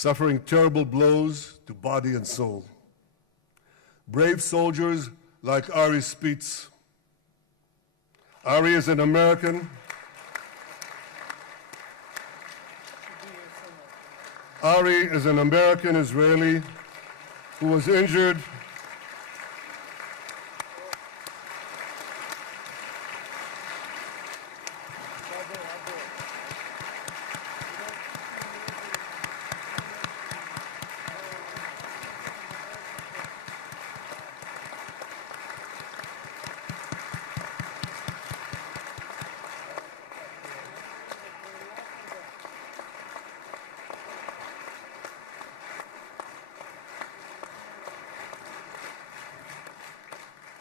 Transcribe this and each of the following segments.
suffering terrible blows to body and soul. Brave soldiers like Ari Spitz. Ari is an American. Ari is an American Israeli who was injured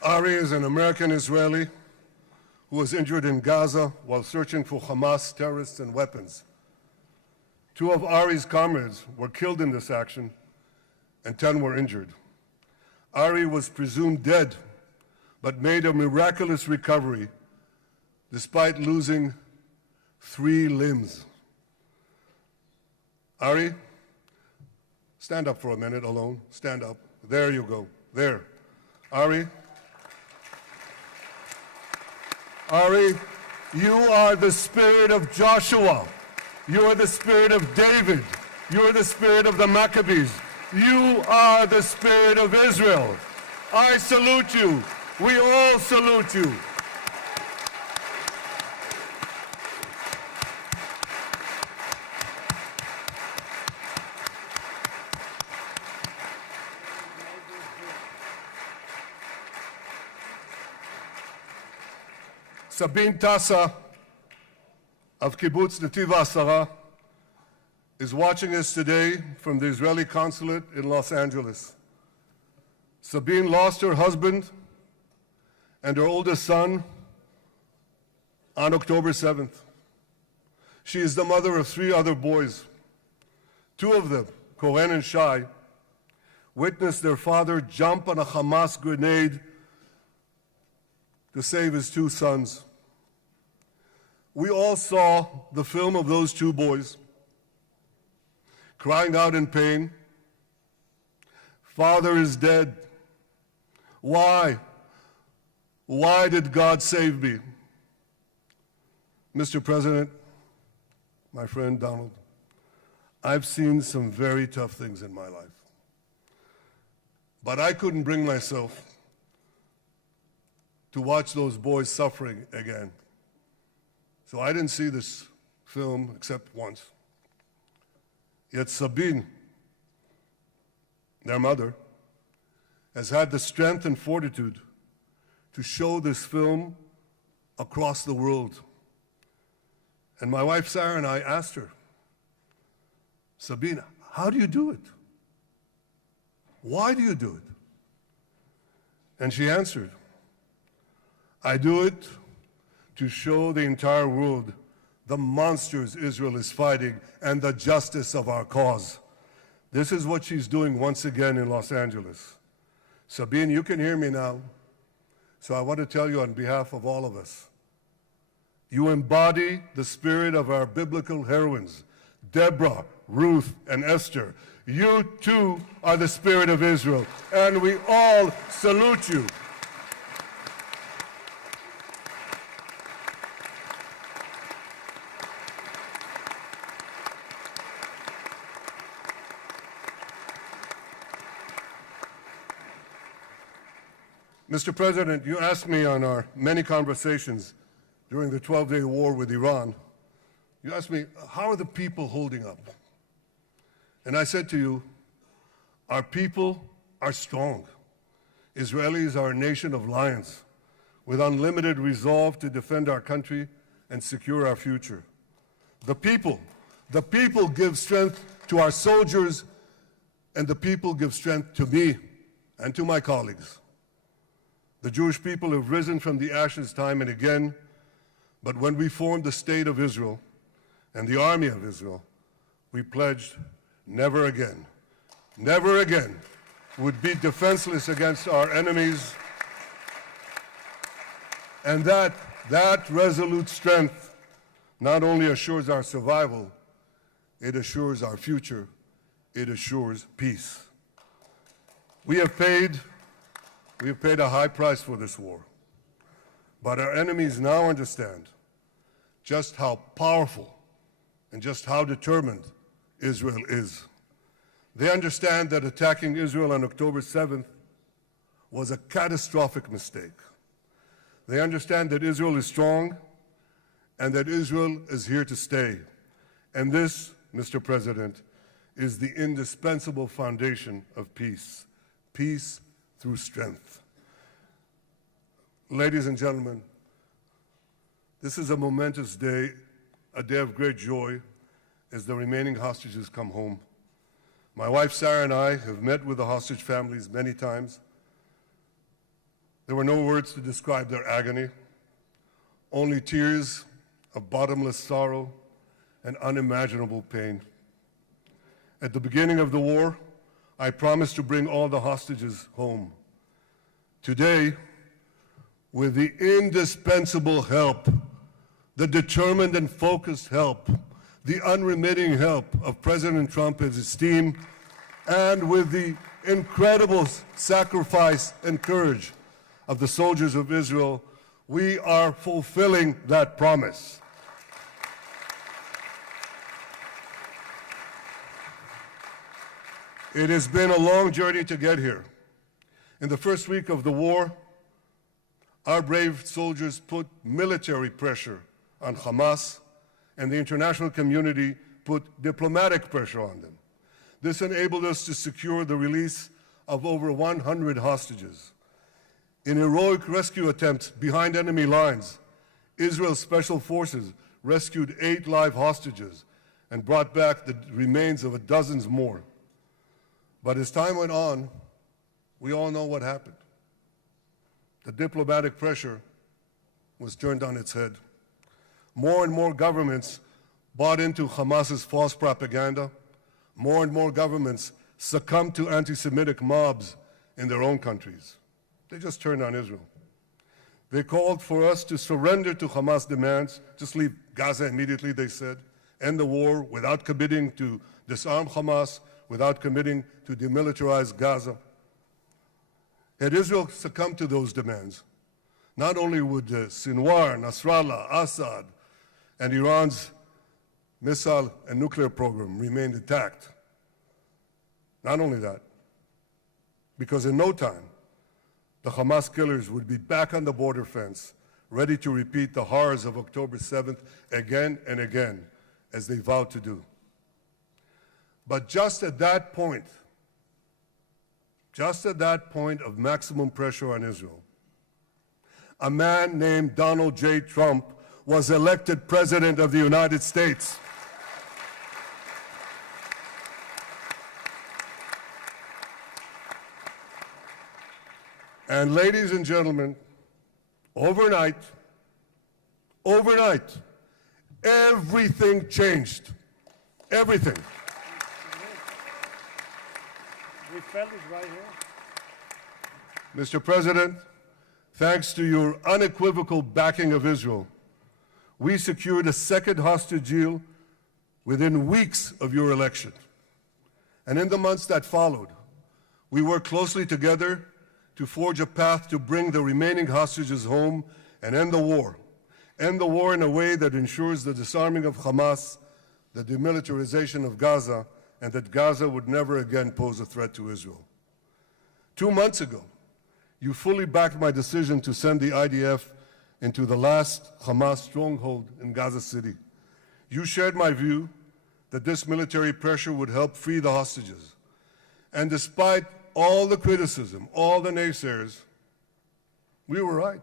Ari is an American Israeli who was injured in Gaza while searching for Hamas terrorists and weapons. 2 of Ari's comrades were killed in this action and 10 were injured. Ari was presumed dead, but made a miraculous recovery despite losing 3 limbs. Ari, stand up for a minute alone. Stand up. There you go. There. Ari, you are the spirit of Joshua. You are the spirit of David. You are the spirit of the Maccabees. You are the spirit of Israel. I salute you. We all salute you. Sabine Tassa of Kibbutz Netiv HaAsara is watching us today from the Israeli consulate in Los Angeles. Sabine lost her husband and her oldest son on October 7th. She is the mother of 3 other boys. 2 of them, Koren and Shai, witnessed their father jump on a Hamas grenade to save his 2 sons. We all saw the film of those 2 boys crying out in pain, "Father is dead. Why? Why did God save me?" Mr. President, my friend Donald, I've seen some very tough things in my life. But I couldn't bring myself to watch those boys suffering again. So I didn't see this film except once. Yet Sabine, their mother, has had the strength and fortitude to show this film across the world. And my wife Sarah and I asked her, "Sabine, how do you do it? Why do you do it?" And she answered, "I do it to show the entire world the monsters Israel is fighting and the justice of our cause." This is what she's doing once again in Los Angeles. Sabine, you can hear me now, so I want to tell you on behalf of all of us, you embody the spirit of our biblical heroines, Deborah, Ruth, and Esther. You too are the spirit of Israel, and we all salute you. Mr. President, you asked me on our many conversations during the 12-day war with Iran, you asked me, how are the people holding up? And I said to you, our people are strong. Israelis are a nation of lions with unlimited resolve to defend our country and secure our future. The people give strength to our soldiers, and the people give strength to me and to my colleagues. The Jewish people have risen from the ashes time and again, but when we formed the State of Israel and the Army of Israel, we pledged never again would be defenseless against our enemies. And that resolute strength not only assures our survival, it assures our future it assures peace. We have paid a high price for this war, but our enemies now understand just how powerful and just how determined Israel is. They understand that attacking Israel on October 7th was a catastrophic mistake. They understand that Israel is strong and that Israel is here to stay. And this, Mr. President, is the indispensable foundation of peace. Peace through strength. Ladies and gentlemen, this is a momentous day, a day of great joy as the remaining hostages come home. My wife Sarah and I have met with the hostage families many times. There were no words to describe their agony, only tears of bottomless sorrow and unimaginable pain. At the beginning of the war, I promised to bring all the hostages home. Today, with the indispensable help, the determined and focused help, the unremitting help of President Trump and his team, and with the incredible sacrifice and courage of the soldiers of Israel, we are fulfilling that promise. It has been a long journey to get here. In the first week of the war, our brave soldiers put military pressure on Hamas, and the international community put diplomatic pressure on them. This enabled us to secure the release of over 100 hostages. In heroic rescue attempts behind enemy lines, Israel's special forces rescued 8 live hostages and brought back the remains of dozens more. But as time went on, we all know what happened. The diplomatic pressure was turned on its head. More and more governments bought into Hamas's false propaganda. More and more governments succumbed to anti-Semitic mobs in their own countries. They just turned on Israel. They called for us to surrender to Hamas demands, just leave Gaza immediately, they said, end the war without committing to disarm Hamas, without committing to demilitarize Gaza. Had Israel succumbed to those demands, not only would Sinwar, Nasrallah, Assad, and Iran's missile and nuclear program remain intact. Not only that, because in no time, the Hamas killers would be back on the border fence, ready to repeat the horrors of October 7th again and again, as they vowed to do. But just at that point of maximum pressure on Israel, a man named Donald J. Trump was elected President of the United States. And ladies and gentlemen, overnight, everything changed. Everything. We felt it right here. Mr. President, thanks to your unequivocal backing of Israel, we secured a second hostage deal within weeks of your election. And in the months that followed, we worked closely together to forge a path to bring the remaining hostages home and end the war. End the war in a way that ensures the disarming of Hamas, the demilitarization of Gaza, and that Gaza would never again pose a threat to Israel. 2 months ago, you fully backed my decision to send the IDF into the last Hamas stronghold in Gaza City. You shared my view that this military pressure would help free the hostages. And despite all the criticism, all the naysayers, we were right.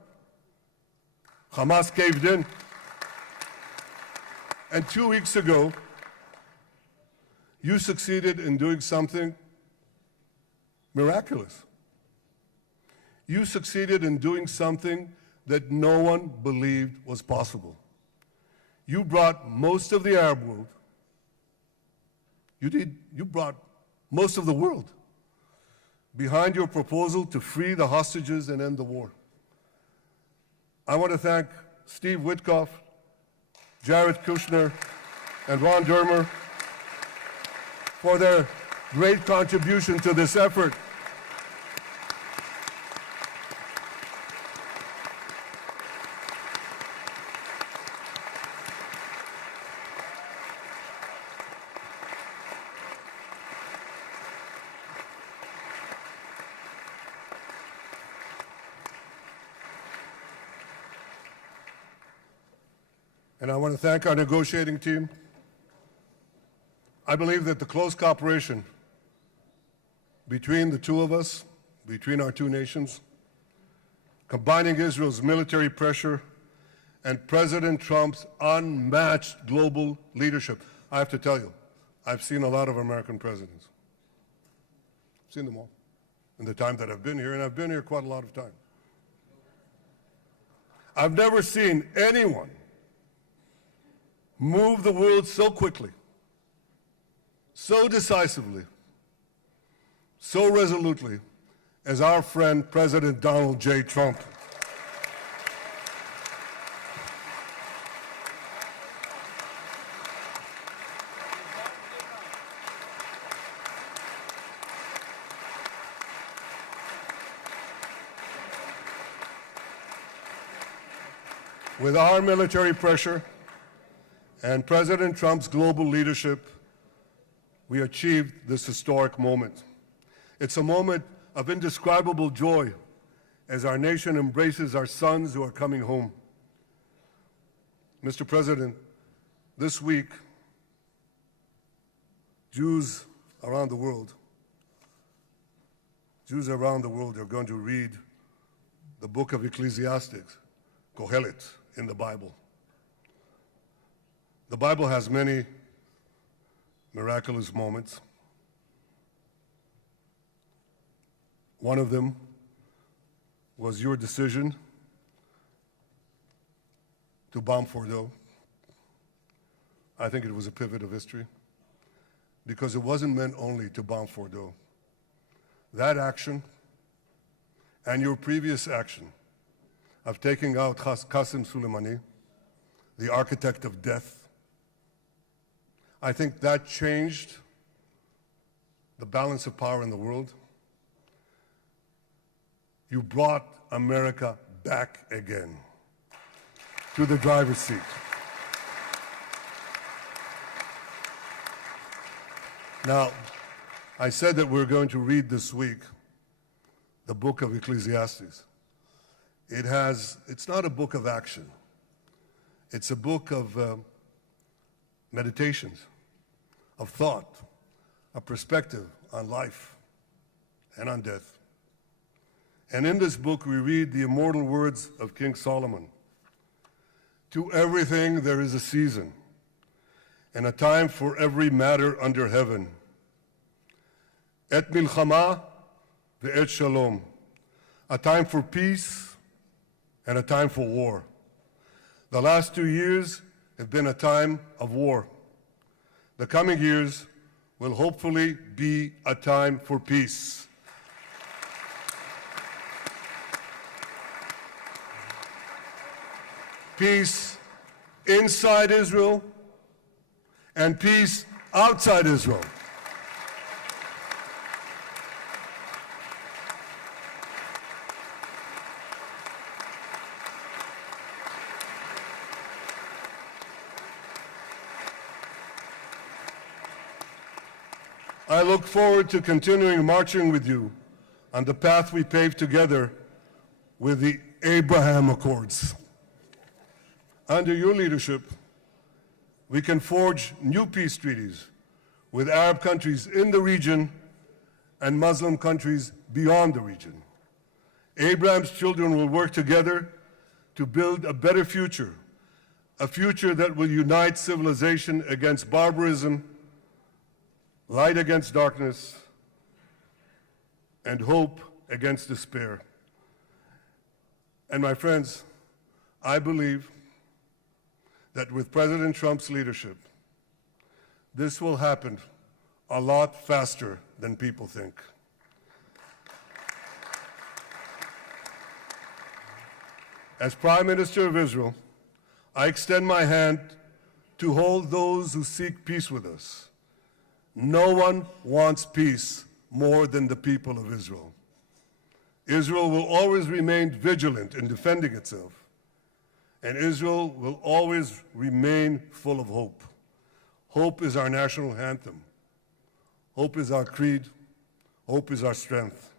Hamas caved in. And 2 weeks ago, you succeeded in doing something miraculous. You succeeded in doing something that no one believed was possible. You brought most of the Arab world, you brought most of the world behind your proposal to free the hostages and end the war. I want to thank Steve Witkoff, Jared Kushner, and Ron Dermer for their great contribution to this effort. And I want to thank our negotiating team. I believe that the close cooperation between the two of us, between our two nations, combining Israel's military pressure and President Trump's unmatched global leadership. I have to tell you, I've seen a lot of American presidents. I've seen them all in the time that I've been here, and I've been here quite a lot of time. I've never seen anyone move the world so quickly, so decisively, so resolutely as our friend President Donald J. Trump. With our military pressure and President Trump's global leadership, we achieved this historic moment. It's a moment of indescribable joy as our nation embraces our sons who are coming home. Mr. President, this week, Jews around the world are going to read the book of Ecclesiastes, Kohelet, in the Bible. The Bible has many miraculous moments. One of them was your decision to bomb Fordo. I think it was a pivot of history because it wasn't meant only to bomb Fordo. That action and your previous action of taking out Qasem Soleimani, the architect of death, I think that changed the balance of power in the world. You brought America back again to the driver's seat. Now, I said that we're going to read this week the book of Ecclesiastes. It's not a book of action. It's a book of meditations, of thought, a perspective on life and on death. And in this book, we read the immortal words of King Solomon. To everything there is a season, and a time for every matter under heaven. Et milchama ve'et shalom. A time for peace and a time for war. The last 2 years have been a time of war. The coming years will hopefully be a time for peace. Peace inside Israel and peace outside Israel. I look forward to continuing marching with you on the path we paved together with the Abraham Accords. Under your leadership, we can forge new peace treaties with Arab countries in the region and Muslim countries beyond the region. Abraham's children will work together to build a better future, a future that will unite civilization against barbarism, light against darkness, and hope against despair. And my friends, I believe that with President Trump's leadership, this will happen a lot faster than people think. As Prime Minister of Israel, I extend my hand to hold those who seek peace with us. No one wants peace more than the people of Israel. Israel will always remain vigilant in defending itself, and Israel will always remain full of hope. Hope is our national anthem. Hope is our creed. Hope is our strength.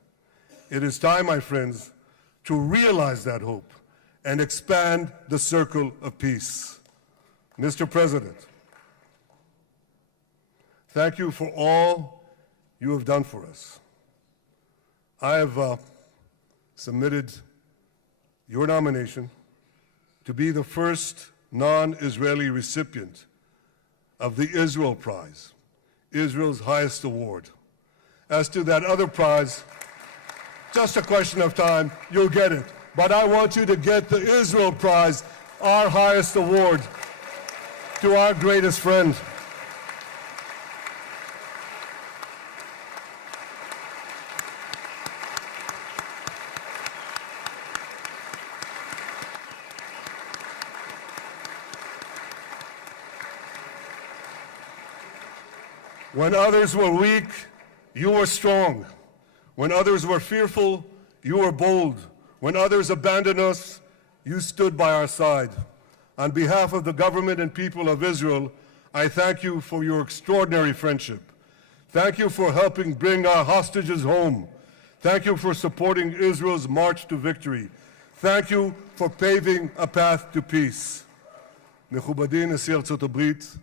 It is time, my friends, to realize that hope and expand the circle of peace. Mr. President, thank you for all you have done for us. I have submitted your nomination to be the first non-Israeli recipient of the Israel Prize, Israel's highest award. As to that other prize, just a question of time, you'll get it. But I want you to get the Israel Prize, our highest award, to our greatest friend. When others were weak, you were strong. When others were fearful, you were bold. When others abandoned us, you stood by our side. On behalf of the government and people of Israel, I thank you for your extraordinary friendship. Thank you for helping bring our hostages home. Thank you for supporting Israel's march to victory. Thank you for paving a path to peace. מכובדי נשיא ארצות הברית,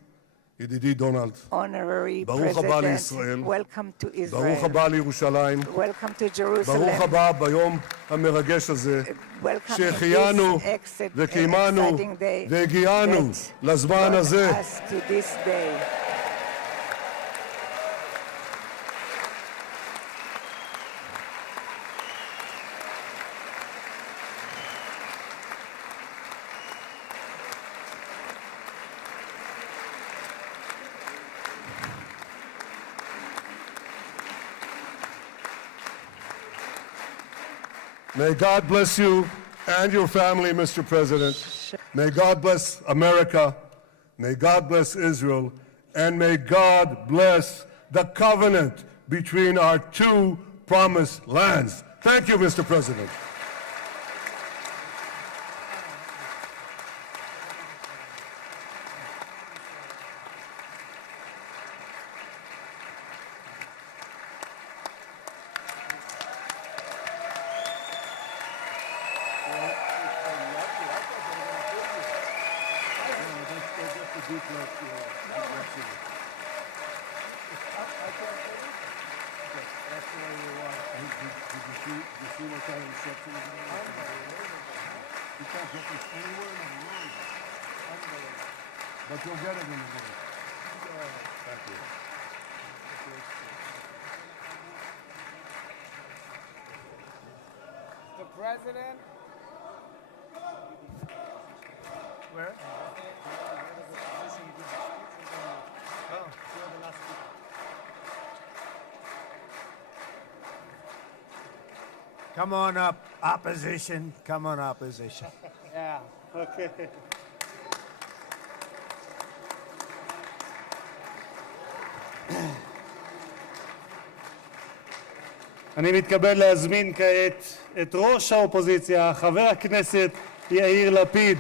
ידידי דונלד, Honorary ברוך הבא President, לישראל, welcome to ברוך Israel. הבא לירושלים, Welcome to ברוך Jerusalem. הבא ביום המרגש הזה, Welcome to שהחיינו this וקיימנו exciting day והגיענו that לזמן brought הזה. us to this day. May God bless you and your family, Mr. President. May God bless America. May God bless Israel. And may God bless the covenant between our two promised lands. Thank you, Mr. President. But you'll get it in the morning. Thank you. The president. Where? Come on up, opposition. Come on, opposition. Yeah. Okay. אני מתכבד להזמין כעת את ראש האופוזיציה, חבר הכנסת יאיר לפיד.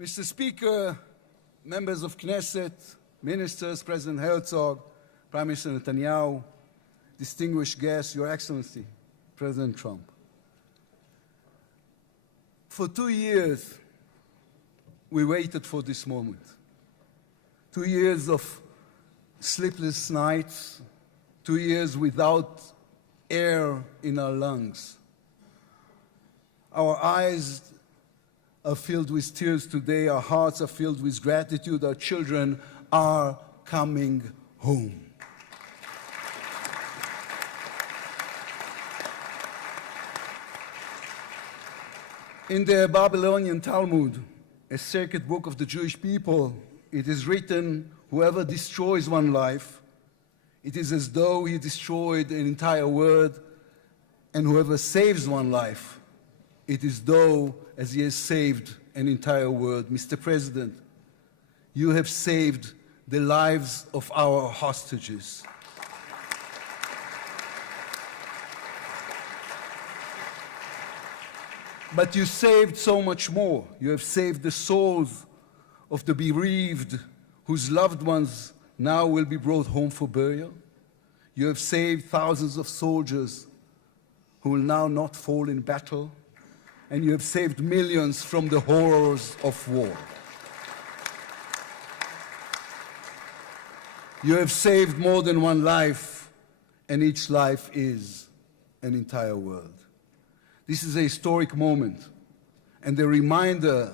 Mr. Speaker, members of Knesset, ministers, President Herzog, Prime Minister Netanyahu, distinguished guests, Your Excellency, President Trump. For 2 years, we waited for this moment. 2 years of sleepless nights, 2 years without air in our lungs. Our eyes are filled with tears today. Our hearts are filled with gratitude. Our children are coming home. In the Babylonian Talmud, a sacred book of the Jewish people, it is written, whoever destroys one life, it is as though he destroyed an entire world, and whoever saves one life, it is though as he has saved an entire world. Mr. President, you have saved the lives of our hostages. But you saved so much more. You have saved the souls of the bereaved whose loved ones now will be brought home for burial. You have saved thousands of soldiers who will now not fall in battle. And you have saved millions from the horrors of war. You have saved more than one life, and each life is an entire world. This is a historic moment, and a reminder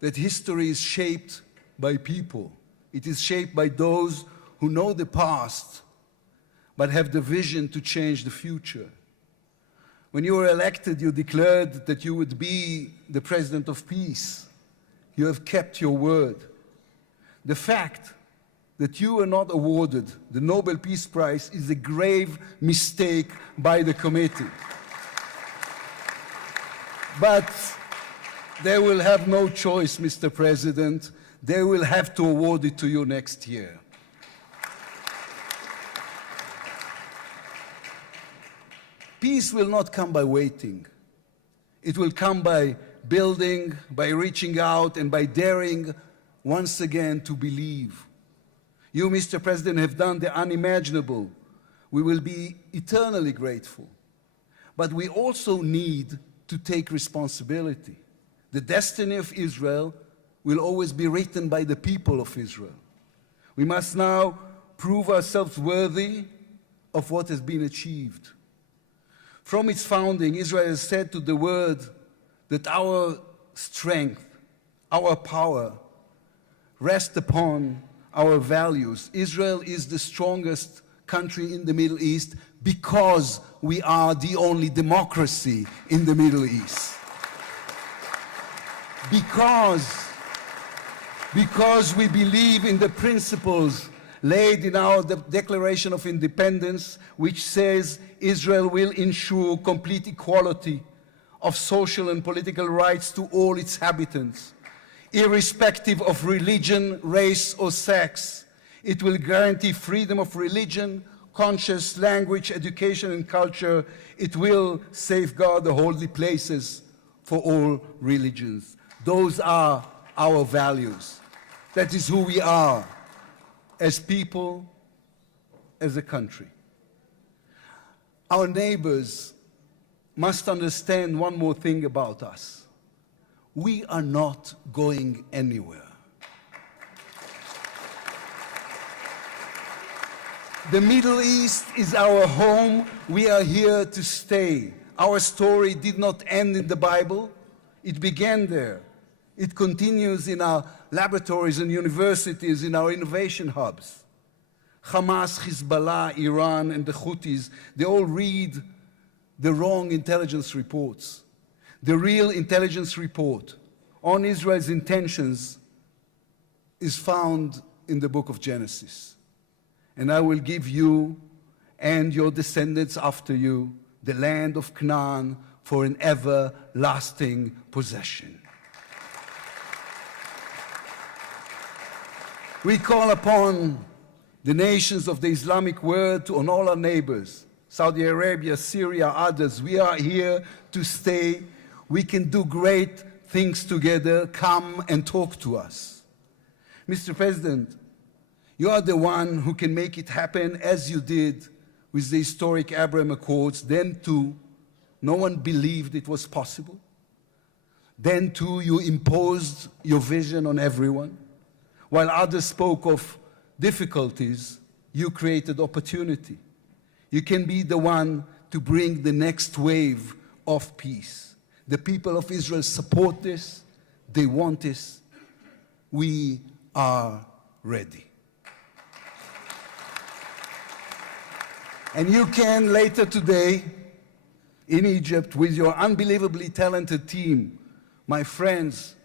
that history is shaped by people. It is shaped by those who know the past, but have the vision to change the future. When you were elected, you declared that you would be the president of peace. You have kept your word. The fact that you were not awarded the Nobel Peace Prize is a grave mistake by the committee. But they will have no choice, Mr. President. They will have to award it to you next year. Peace will not come by waiting. It will come by building, by reaching out, and by daring once again to believe. You, Mr. President, have done the unimaginable. We will be eternally grateful. But we also need to take responsibility. The destiny of Israel will always be written by the people of Israel. We must now prove ourselves worthy of what has been achieved. From its founding, Israel has said to the world that our strength, our power, rest upon our values. Israel is the strongest country in the Middle East because we are the only democracy in the Middle East. Because we believe in the principles laid in our Declaration of Independence, which says Israel will ensure complete equality of social and political rights to all its inhabitants, irrespective of religion, race, or sex. It will guarantee freedom of religion, conscience, language, education, and culture. It will safeguard the holy places for all religions. Those are our values. That is who we are as people, as a country. Our neighbors must understand one more thing about us. We are not going anywhere. The Middle East is our home. We are here to stay. Our story did not end in the Bible. It began there. It continues in our laboratories and universities, in our innovation hubs. Hamas, Hezbollah, Iran, and the Houthis, they all read the wrong intelligence reports. The real intelligence report on Israel's intentions is found in the book of Genesis. And I will give you and your descendants after you the land of Canaan for an everlasting possession. We call upon the nations of the Islamic world and all our neighbors, Saudi Arabia, Syria, others. We are here to stay. We can do great things together. Come and talk to us. Mr. President, you are the one who can make it happen as you did with the historic Abraham Accords. Then too, no one believed it was possible. Then too, you imposed your vision on everyone. While others spoke of difficulties, you created opportunity. You can be the one to bring the next wave of peace. The people of Israel support this. They want this. We are ready. And you can later today in Egypt with your unbelievably talented team, my friends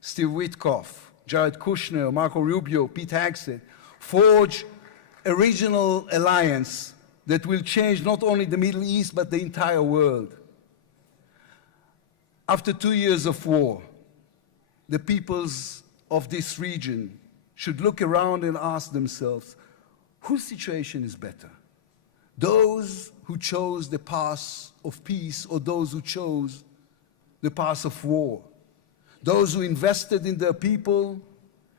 Steve Witkoff, Jared Kushner, Marco Rubio, Pete Hegseth, forge a regional alliance that will change not only the Middle East, but the entire world. After 2 years of war, the peoples of this region should look around and ask themselves, whose situation is better? Those who chose the path of peace or those who chose the path of war? Those who invested in their people,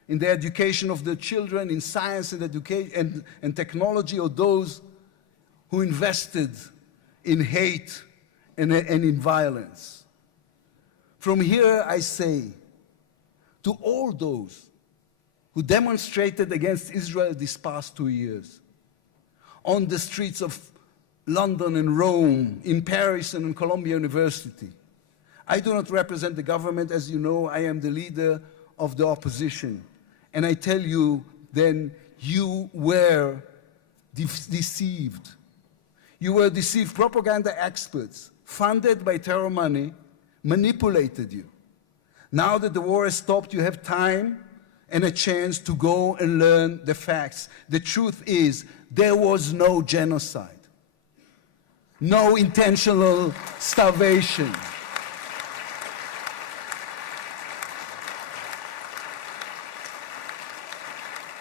in the education of their children, in science and education and technology, or those who invested in hate and in violence? From here I say to all those who demonstrated against Israel these past 2 years, on the streets of London and Rome, in Paris and in Columbia University. I do not represent the government. As you know, I am the leader of the opposition. And I tell you, then, you were deceived. You were deceived. Propaganda experts, funded by terror money, manipulated you. Now that the war has stopped, you have time and a chance to go and learn the facts. The truth is, there was no genocide, no intentional starvation.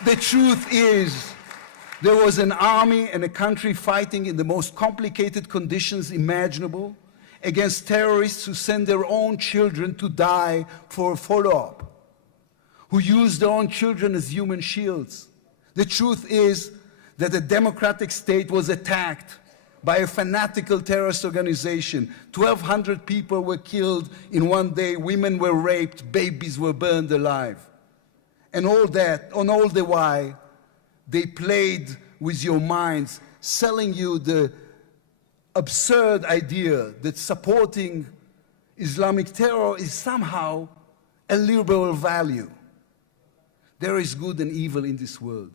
The truth is, there was an army and a country fighting in the most complicated conditions imaginable against terrorists who send their own children to die for a follow-up, who use their own children as human shields. The truth is that a democratic state was attacked by a fanatical terrorist organization. 1,200 people were killed in one day, women were raped, babies were burned alive. And all that, on all the while, they played with your minds, selling you the absurd idea that supporting Islamic terror is somehow a liberal value. There is good and evil in this world.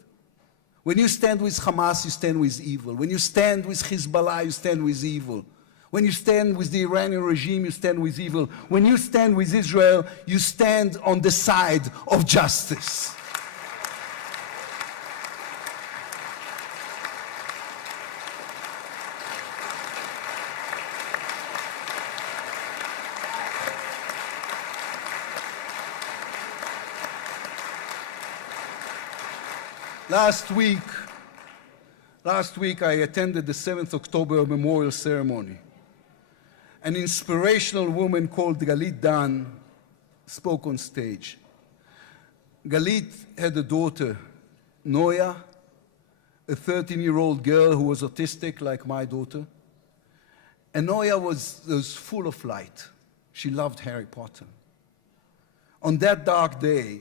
When you stand with Hamas, you stand with evil. When you stand with Hezbollah, you stand with evil. When you stand with the Iranian regime, you stand with evil. When you stand with Israel, you stand on the side of justice. Last week I attended the 7th October memorial ceremony. An inspirational woman called Galit Dan spoke on stage. Galit had a daughter, Noya, a 13-year-old girl who was autistic like my daughter. And Noya was full of light. She loved Harry Potter. On that dark day,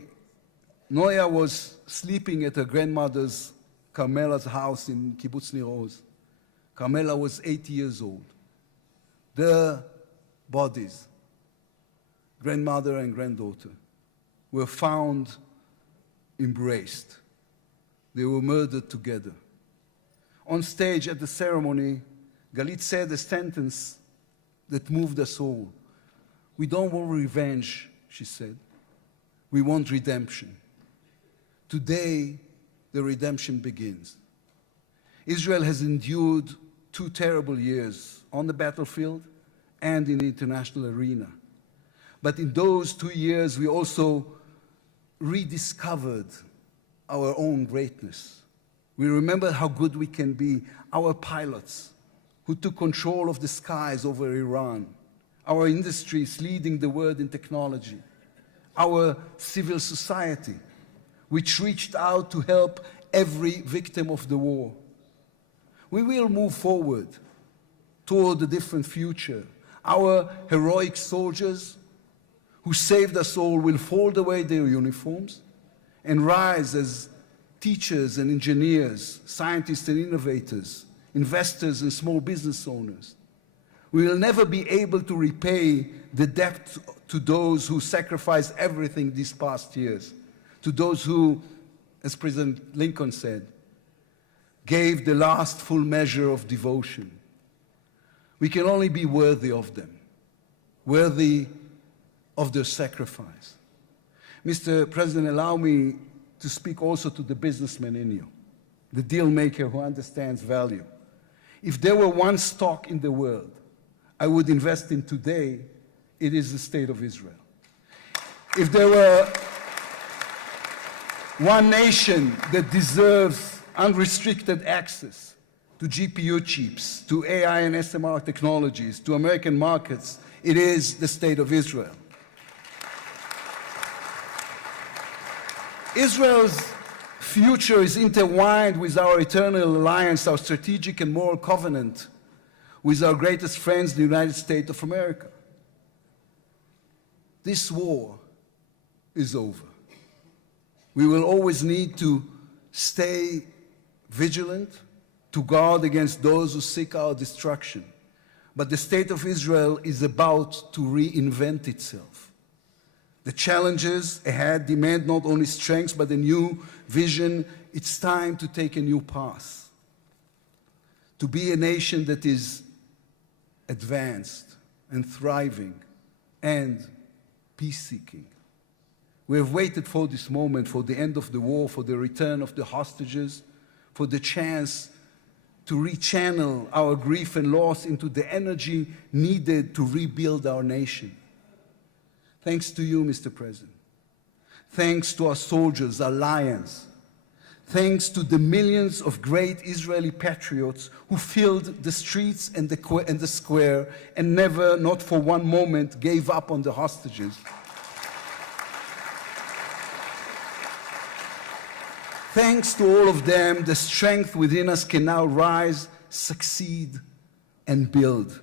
Noya was sleeping at her grandmother's, Carmela's house in Kibbutz Nir Oz. Carmela was 80 years old. Their bodies, grandmother and granddaughter, were found embraced. They were murdered together. On stage at the ceremony, Galit said a sentence that moved us all. We don't want revenge, she said. We want redemption. Today, the redemption begins. Israel has endured 2 terrible years on the battlefield and in the international arena. But in those 2 years, we also rediscovered our own greatness. We remember how good we can be. Our pilots who took control of the skies over Iran. Our industries leading the world in technology. Our civil society, which reached out to help every victim of the war. We will move forward toward a different future. Our heroic soldiers who saved us all will fold away their uniforms and rise as teachers and engineers, scientists and innovators, investors and small business owners. We will never be able to repay the debt to those who sacrificed everything these past years, to those who, as President Lincoln said, gave the last full measure of devotion. We can only be worthy of them, worthy of their sacrifice. Mr. President, allow me to speak also to the businessman in you, the deal maker who understands value. If there were one stock in the world I would invest in today, it is the state of Israel. If there were one nation that deserves unrestricted access to GPU chips, to AI and SMR technologies, to American markets, it is the state of Israel. Israel's future is intertwined with our eternal alliance, our strategic and moral covenant with our greatest friends, the United States of America. This war is over. We will always need to stay vigilant, to guard against those who seek our destruction. But the state of Israel is about to reinvent itself. The challenges ahead demand not only strength, but a new vision. It's time to take a new path, to be a nation that is advanced and thriving and peace-seeking. We have waited for this moment, for the end of the war, for the return of the hostages, for the chance to rechannel our grief and loss into the energy needed to rebuild our nation. Thanks to you, Mr. President. Thanks to our soldiers, our lions. Thanks to the millions of great Israeli patriots who filled the streets and the square and never, not for one moment, gave up on the hostages. Thanks to all of them, the strength within us can now rise, succeed, and build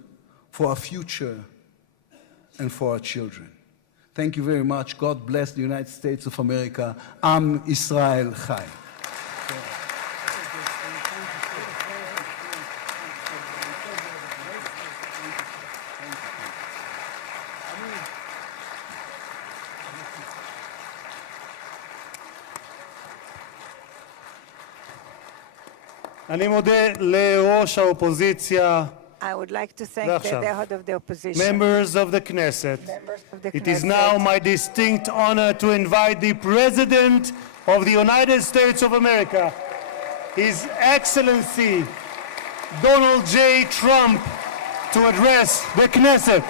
for our future and for our children. Thank you very much. God bless the United States of America. Am Israel Chai. אני מודה לראש האופוזיציה, I would like to thank the head of the opposition. members of the Knesset. Members of the It is Knesset. now my distinct honor to invite the President of the United States of America, His Excellency Donald J. Trump, to address the Knesset.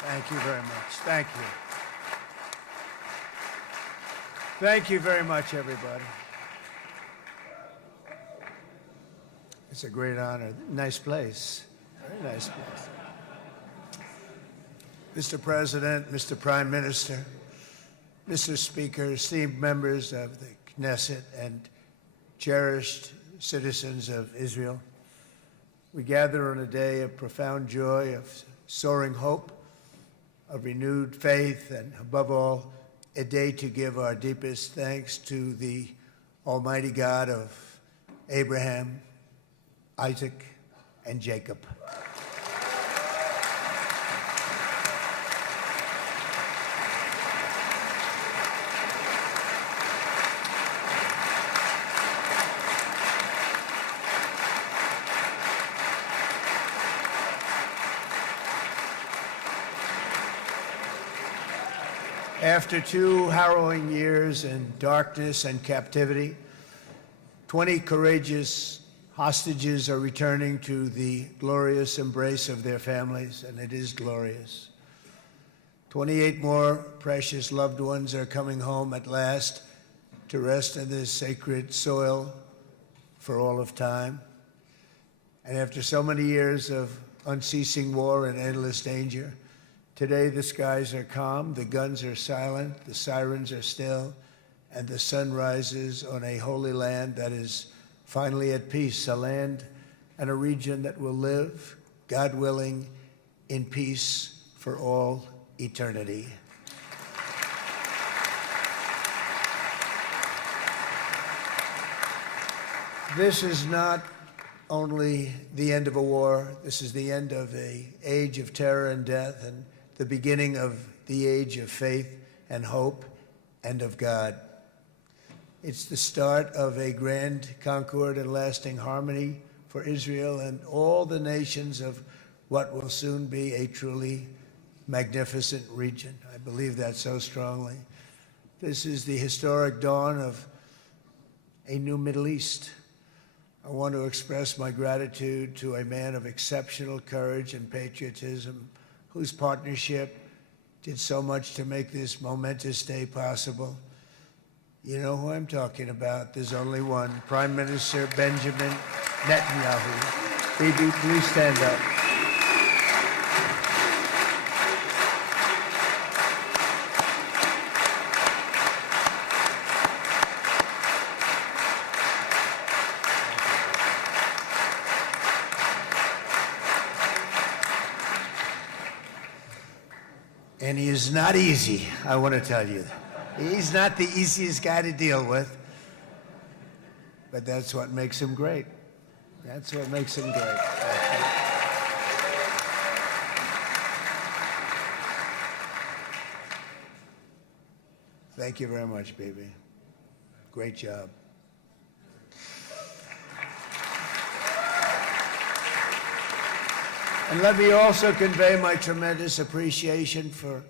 Thank you very much. Thank you. Thank you very much, everybody. It's a great honor. Nice place. Very nice place. Mr. President, Mr. Prime Minister, Mr. Speaker, esteemed members of the Knesset and cherished citizens of Israel, we gather on a day of profound joy, of soaring hope, of renewed faith, and above all, a day to give our deepest thanks to the Almighty God of Abraham, Isaac, and Jacob. After 2 harrowing years in darkness and captivity, 20 courageous hostages are returning to the glorious embrace of their families, and it is glorious. 28 more precious loved ones are coming home at last to rest in this sacred soil for all of time. And after so many years of unceasing war and endless danger, today the skies are calm, the guns are silent, the sirens are still, and the sun rises on a holy land that is finally at peace, a land and a region that will live, God willing, in peace for all eternity. This is not only the end of a war. This is the end of an age of terror and death and the beginning of the age of faith and hope and of God. It's the start of a grand concord and lasting harmony for Israel and all the nations of what will soon be a truly magnificent region. I believe that so strongly. This is the historic dawn of a new Middle East. I want to express my gratitude to a man of exceptional courage and patriotism, whose partnership did so much to make this momentous day possible. You know who I'm talking about. There's only one, Prime Minister Benjamin Netanyahu. Bibi, please stand up. And he is not easy, I want to tell you. He's not the easiest guy to deal with, but that's what makes him great. That's what makes him great. Thank you very much, baby. Great job. And let me also convey my tremendous appreciation for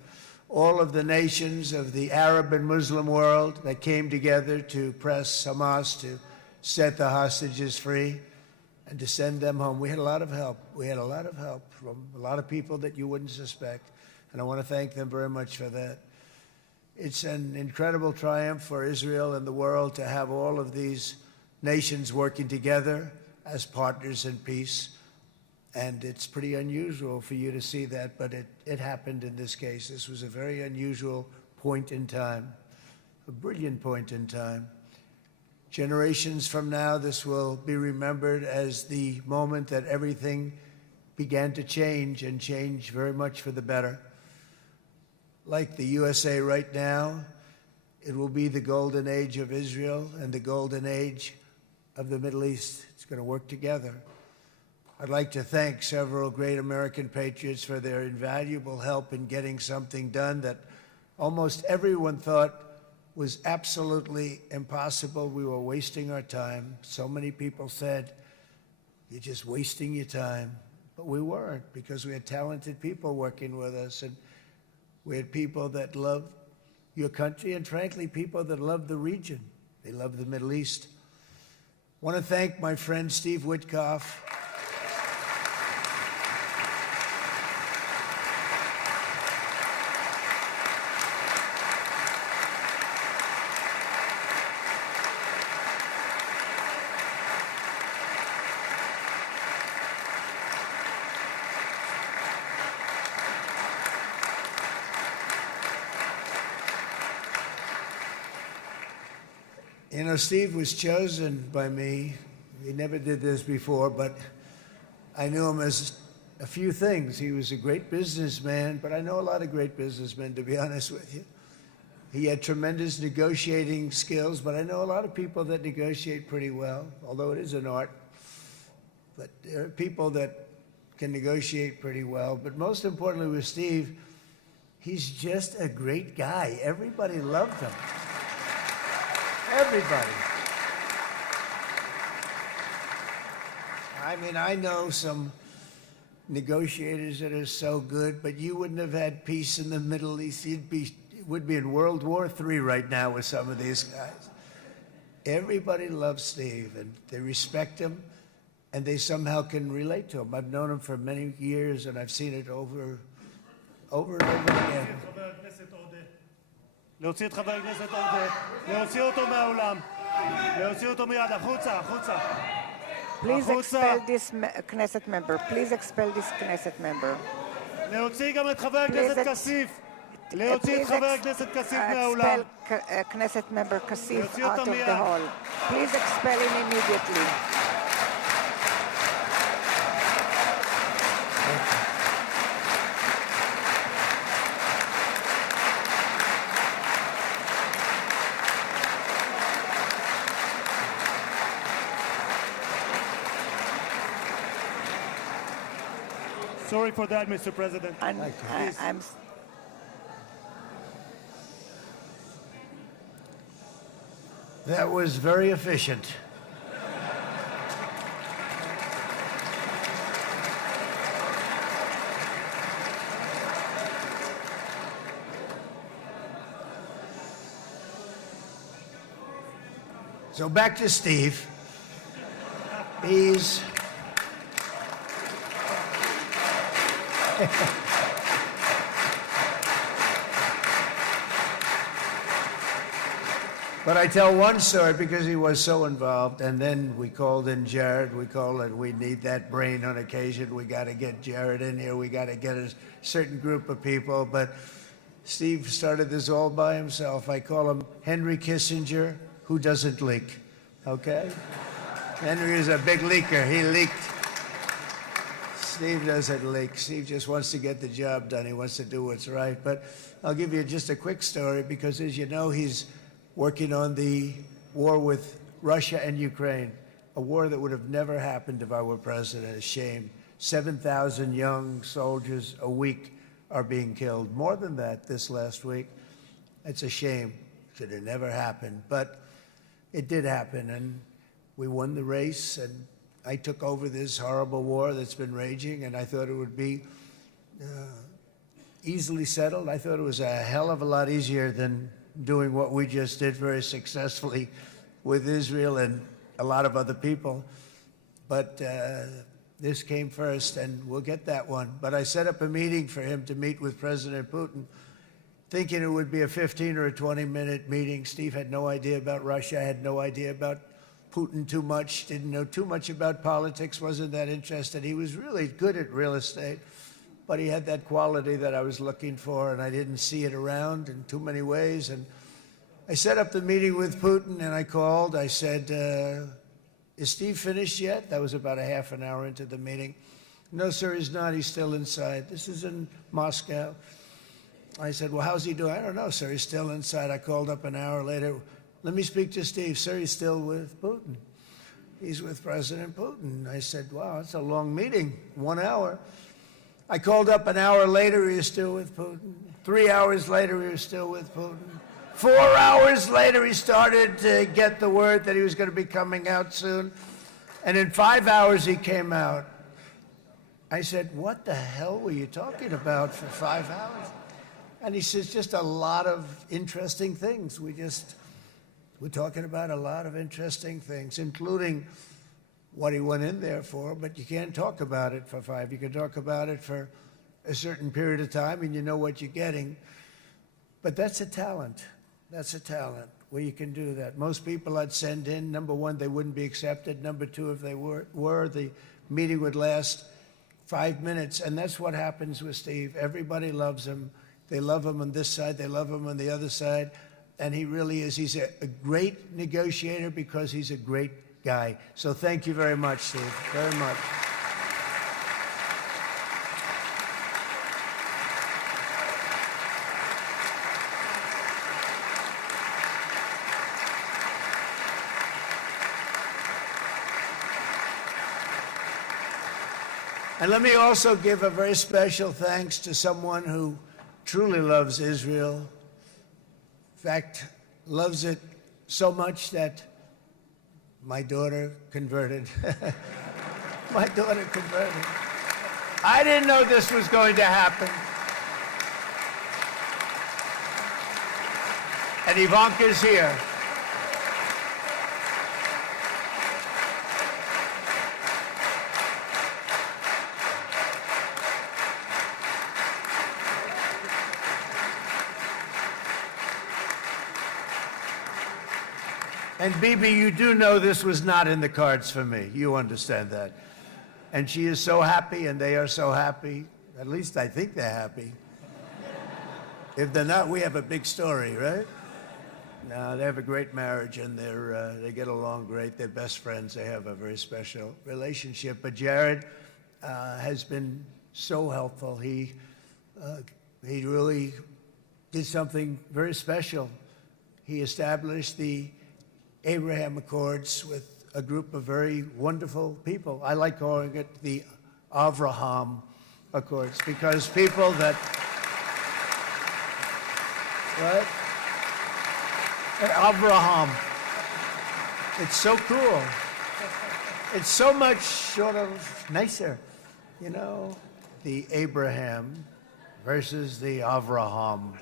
all of the nations of the Arab and Muslim world that came together to press Hamas to set the hostages free and to send them home. We had a lot of help. We had a lot of help from a lot of people that you wouldn't suspect, and I want to thank them very much for that. It's an incredible triumph for Israel and the world to have all of these nations working together as partners in peace. And it's pretty unusual for you to see that, but it happened in this case. This was a very unusual point in time, a brilliant point in time. Generations from now, this will be remembered as the moment that everything began to change, and change very much for the better. Like the USA right now, it will be the golden age of Israel and the golden age of the Middle East. It's going to work together. I'd like to thank several great American patriots for their invaluable help in getting something done that almost everyone thought was absolutely impossible. We were wasting our time. So many people said, "You're just wasting your time." But we weren't, because we had talented people working with us, and we had people that loved your country, and frankly, people that loved the region. They loved the Middle East. I want to thank my friend Steve Witkoff. You know, Steve was chosen by me. He never did this before, but I knew him as a few things. He was a great businessman, but I know a lot of great businessmen, to be honest with you. He had tremendous negotiating skills, but I know a lot of people that negotiate pretty well, although it is an art. But there are people that can negotiate pretty well. But most importantly with Steve, he's just a great guy. Everybody loved him. Everybody. I mean, I know some negotiators that are so good, but you wouldn't have had peace in the Middle East. It would be in World War III right now with some of these guys. Everybody loves Steve, and they respect him, and they somehow can relate to him. I've known him for many years, and I've seen it over and over again. להוציא את חבר הכנסת עודה, להוציא אותו מהאולם, להוציא אותו מיד, החוצה, החוצה. Please expel this Knesset member. Please expel this Knesset member. להוציא גם את חבר הכנסת כסיף. להוציא את חבר הכנסת כסיף מהאולם. Expel Knesset member Kasif out of the hall. Please expel him immediately. Sorry for that, Mr. President. And I'm That was very efficient. So back to Steve. He's But I tell one story because he was so involved, and then we called in Jared. We called it, we need that brain on occasion. We got to get Jared in here. We got to get a certain group of people. But Steve started this all by himself. I call him Henry Kissinger, who doesn't leak, okay? Henry is a big leaker. He leaked. Steve doesn't leak. Steve just wants to get the job done. He wants to do what's right. But I'll give you just a quick story because, as you know, he's working on the war with Russia and Ukraine, a war that would have never happened if I were president. A shame. 7,000 young soldiers a week are being killed. More than that this last week. It's a shame. Should have never happened. But it did happen, and we won the race, and I took over this horrible war that's been raging, and I thought it would be easily settled. I thought it was a hell of a lot easier than doing what we just did very successfully with Israel and a lot of other people. But this came first, and we'll get that one. But I set up a meeting for him to meet with President Putin, thinking it would be a 15 or a 20-minute meeting. Steve had no idea about Russia, had no idea about Putin too much, didn't know too much about politics, wasn't that interested. He was really good at real estate, but he had that quality that I was looking for, and I didn't see it around in too many ways. And I set up the meeting with Putin, and I called. I said, is Steve finished yet? That was about a half an hour into the meeting. No, sir, he's not. He's still inside. This is in Moscow. I said, well, how's he doing? I don't know, sir. He's still inside. I called up an hour later. Let me speak to Steve. Sir, he's still with Putin. He's with President Putin. I said, wow, that's a long meeting, 1 hour. I called up an hour later, he was still with Putin. 3 hours later, he was still with Putin. 4 hours later, he started to get the word that he was going to be coming out soon. And in 5 hours, he came out. I said, what the hell were you talking about for 5 hours? And he says, just a lot of interesting things. We're talking about a lot of interesting things, including what he went in there for, but you can't talk about it for 5. You can talk about it for a certain period of time, and you know what you're getting. But that's a talent. That's a talent, where you can do that. Most people I'd send in, number one, they wouldn't be accepted. Number two, if they were, the meeting would last 5 minutes, and that's what happens with Steve. Everybody loves him. They love him on this side. They love him on the other side. And he really is. He's a great negotiator because he's a great guy. So thank you very much, Steve, very much. And let me also give a very special thanks to someone who truly loves Israel. In fact, loves it so much that my daughter converted. My daughter converted. I didn't know this was going to happen. And Ivanka's here. And Bibi, you do know this was not in the cards for me. You understand that. And she is so happy, and they are so happy. At least I think they're happy. If they're not, we have a big story, right? No, they have a great marriage, and they get along great. They're best friends. They have a very special relationship. But Jared has been so helpful. He really did something very special. He established the Abraham Accords with a group of very wonderful people. I like calling it the Avraham of course, because people that, right? Abraham. It's so cool. It's so much sort of nicer, you know, the Abraham versus the Avraham.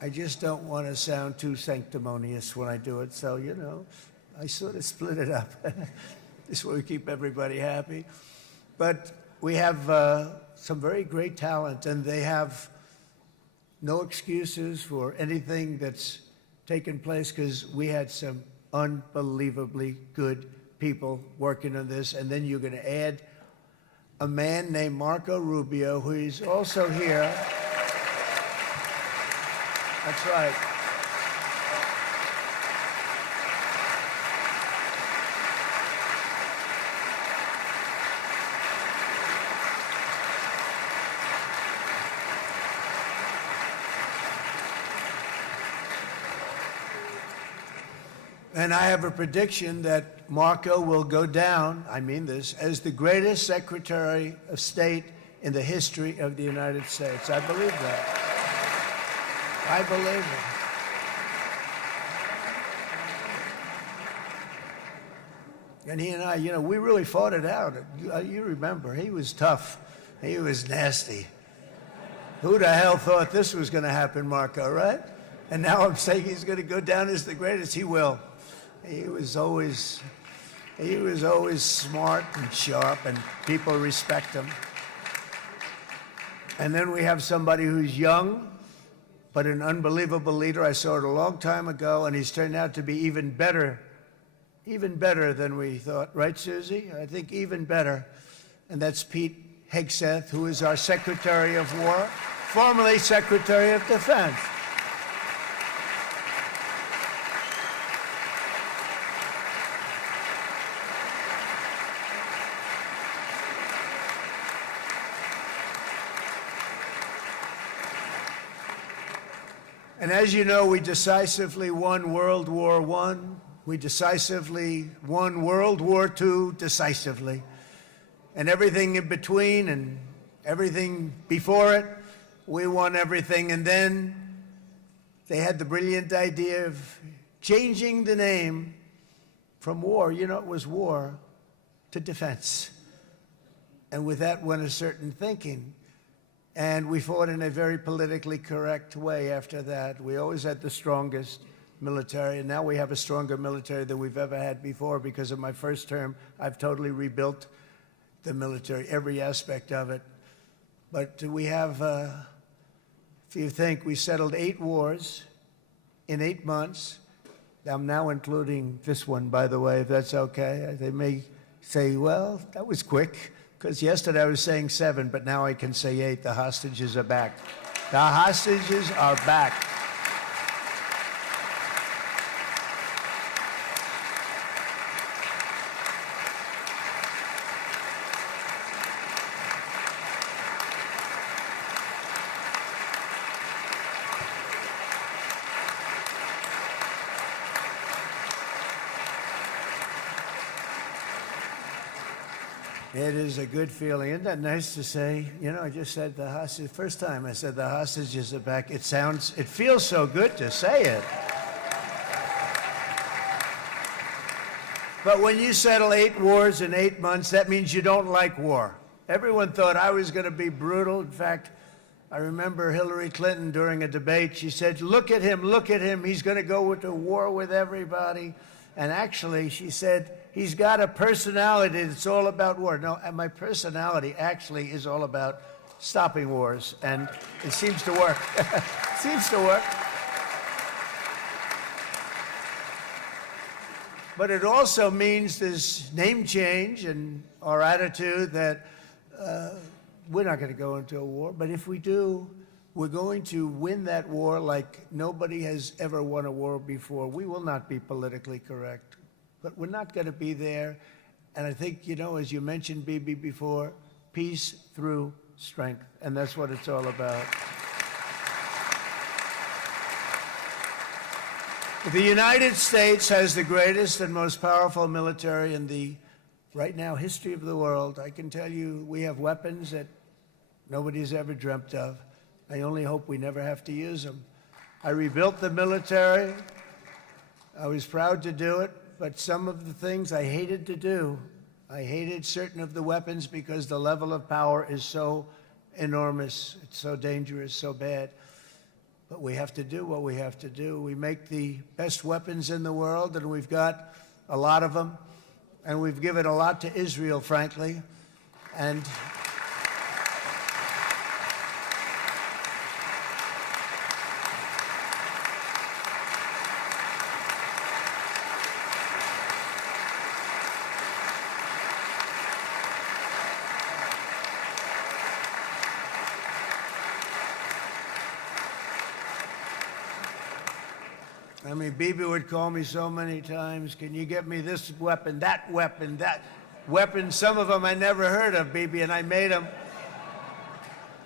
I just don't want to sound too sanctimonious when I do it, so, you know, I sort of split it up. This way we keep everybody happy. But we have some very great talent, and they have no excuses for anything that's taken place, because we had some unbelievably good people working on this. And then you're going to add a man named Marco Rubio, who is also here. That's right. And I have a prediction that Marco will go down, I mean this, as the greatest Secretary of State in the history of the United States. I believe that. I believe it. And he and I, you know, we really fought it out. You remember, he was tough. He was nasty. Who the hell thought this was going to happen, Marco, right? And now I'm saying he's going to go down as the greatest. He will. He was always smart and sharp, and people respect him. And then we have somebody who's young, but an unbelievable leader. I saw it a long time ago, and he's turned out to be even better than we thought. Right, Susie? I think even better. And that's Pete Hegseth, who is our Secretary of War, formerly Secretary of Defense. And as you know, we decisively won World War I. We decisively won World War II decisively. And everything in between and everything before it, we won everything. And then they had the brilliant idea of changing the name from war, you know, it was war, to defense. And with that went a certain thinking. And we fought in a very politically correct way after that. We always had the strongest military, and now we have a stronger military than we've ever had before. Because of my first term, I've totally rebuilt the military, every aspect of it. But we have, if you think, we settled 8 wars in 8 months. I'm now including this one, by the way, if that's okay. They may say, well, that was quick. Because yesterday I was saying 7, but now I can say 8. The hostages are back. The hostages are back. It is a good feeling. Isn't that nice to say? You know, I just said the hostage. First time I said the hostages are back. It feels so good to say it. But when you settle 8 wars in 8 months, that means you don't like war. Everyone thought I was going to be brutal. In fact, I remember Hillary Clinton during a debate, she said, look at him, he's going to go into war with everybody. And actually, she said, he's got a personality that's all about war. No, and my personality actually is all about stopping wars. And it seems to work. It seems to work. But it also means this name change in our attitude that we're not going to go into a war. But if we do, we're going to win that war like nobody has ever won a war before. We will not be politically correct, but we're not going to be there. And I think, you know, as you mentioned, Bibi, before, peace through strength. And that's what it's all about. The United States has the greatest and most powerful military in the, right now, history of the world. I can tell you we have weapons that nobody's ever dreamt of. I only hope we never have to use them. I rebuilt the military. I was proud to do it, but some of the things I hated to do. I hated certain of the weapons because the level of power is so enormous. It's so dangerous, so bad. But we have to do what we have to do. We make the best weapons in the world, and we've got a lot of them. And we've given a lot to Israel, frankly. And I mean, Bibi would call me so many times, can you get me this weapon, that weapon, that weapon? Some of them I never heard of, Bibi, and I made them.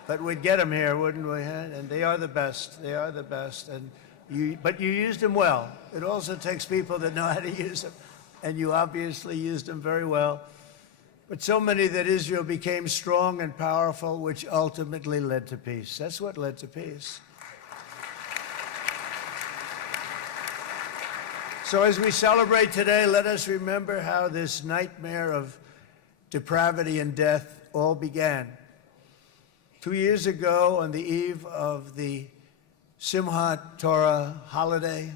But we'd get them here, wouldn't we? Huh? And they are the best. They are the best. But you used them well. It also takes people that know how to use them. And you obviously used them very well. But so many that Israel became strong and powerful, which ultimately led to peace. That's what led to peace. So as we celebrate today, let us remember how this nightmare of depravity and death all began. 2 years ago, on the eve of the Simchat Torah holiday,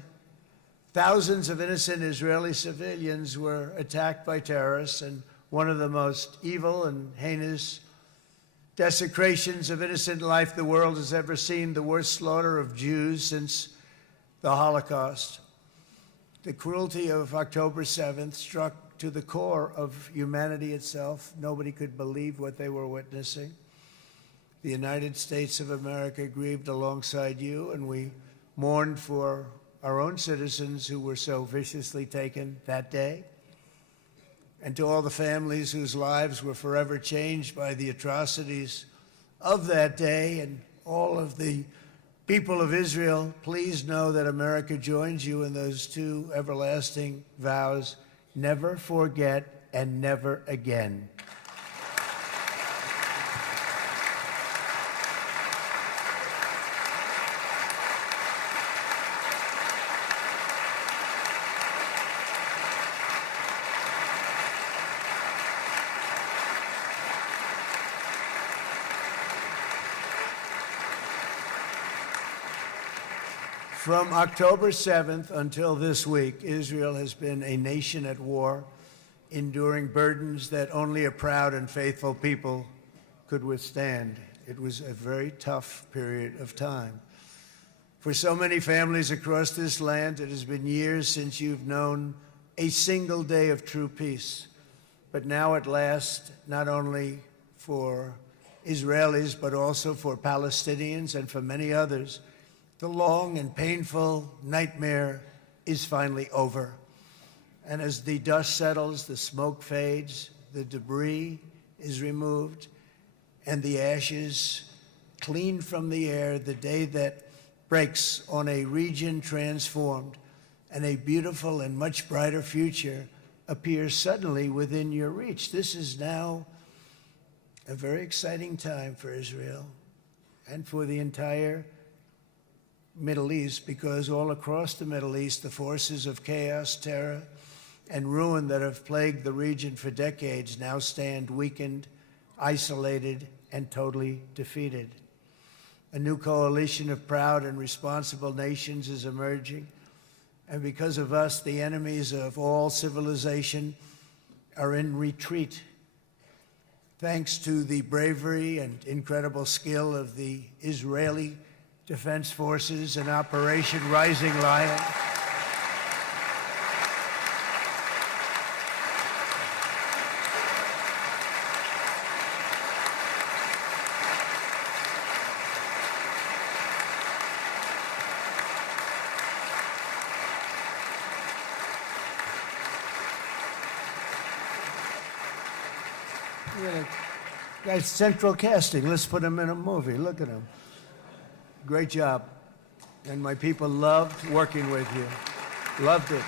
thousands of innocent Israeli civilians were attacked by terrorists, and one of the most evil and heinous desecrations of innocent life the world has ever seen, the worst slaughter of Jews since the Holocaust. The cruelty of October 7th struck to the core of humanity itself. Nobody could believe what they were witnessing. The United States of America grieved alongside you, and we mourned for our own citizens who were so viciously taken that day. And to all the families whose lives were forever changed by the atrocities of that day, and all of the people of Israel, please know that America joins you in those two everlasting vows: never forget and never again. From October 7th until this week, Israel has been a nation at war, enduring burdens that only a proud and faithful people could withstand. It was a very tough period of time. For so many families across this land, it has been years since you've known a single day of true peace. But now at last, not only for Israelis, but also for Palestinians and for many others, the long and painful nightmare is finally over. And as the dust settles, the smoke fades, the debris is removed, and the ashes cleaned from the air, the day that breaks on a region transformed, and a beautiful and much brighter future appears suddenly within your reach. This is now a very exciting time for Israel and for the entire Middle East, because all across the Middle East, the forces of chaos, terror, and ruin that have plagued the region for decades now stand weakened, isolated, and totally defeated. A new coalition of proud and responsible nations is emerging, and because of us, the enemies of all civilization are in retreat. Thanks to the bravery and incredible skill of the Israeli Defense Forces and Operation Rising Lion, guy's central casting. Let's put him in a movie. Look at him. Great job. And my people loved working with you. Loved it.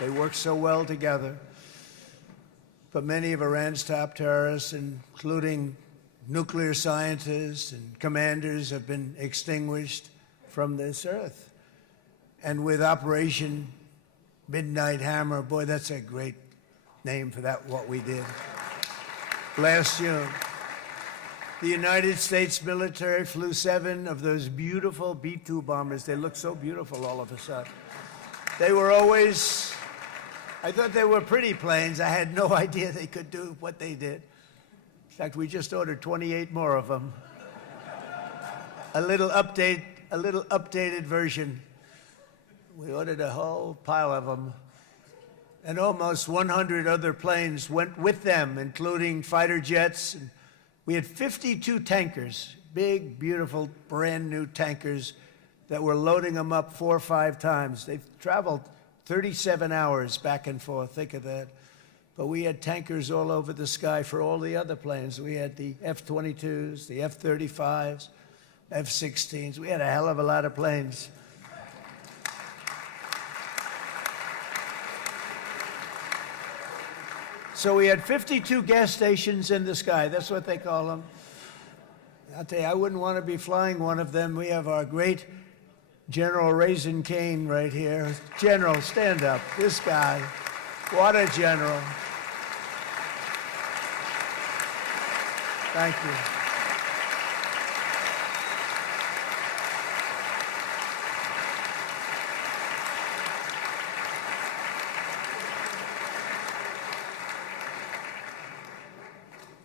They work so well together. But many of Iran's top terrorists, including nuclear scientists and commanders, have been extinguished from this earth. And with Operation Midnight Hammer, boy, that's a great name for that, what we did. Last June, the United States military flew 7 of those beautiful B-2 bombers. They look so beautiful all of a sudden. They were always, I thought they were pretty planes. I had no idea they could do what they did. In fact, we just ordered 28 more of them. A little updated version. We ordered a whole pile of them. And almost 100 other planes went with them, including fighter jets. We had 52 tankers, big, beautiful, brand new tankers that were loading them up 4 or 5 times. They've traveled 37 hours back and forth. Think of that. But we had tankers all over the sky for all the other planes. We had the F-22s, the F-35s, F-16s. We had a hell of a lot of planes. So we had 52 gas stations in the sky. That's what they call them. I'll tell you, I wouldn't want to be flying one of them. We have our great General Raisin Cain right here. General, stand up. This guy. What a general. Thank you.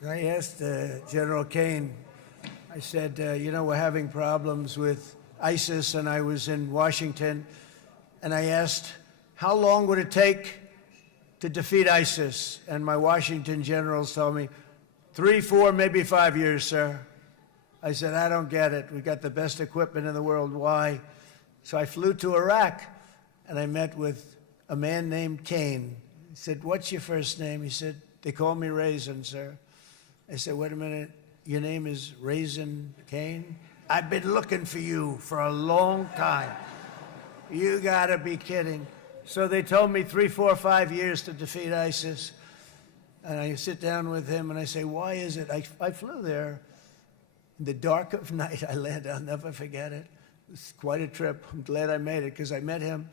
I asked General Cain, I said, you know, we're having problems with ISIS, and I was in Washington, and I asked, how long would it take to defeat ISIS? And my Washington generals told me, 3, 4, maybe 5 years, sir. I said, I don't get it. We got the best equipment in the world. Why? So I flew to Iraq, and I met with a man named Cain. He said, what's your first name? He said, they call me Raisin, sir. I said, wait a minute, your name is Raisin Cain? I've been looking for you for a long time. You gotta be kidding. So they told me 3, 4, 5 years to defeat ISIS. And I sit down with him and I say, why is it? I flew there in the dark of night. I landed, I'll never forget it. It was quite a trip. I'm glad I made it because I met him.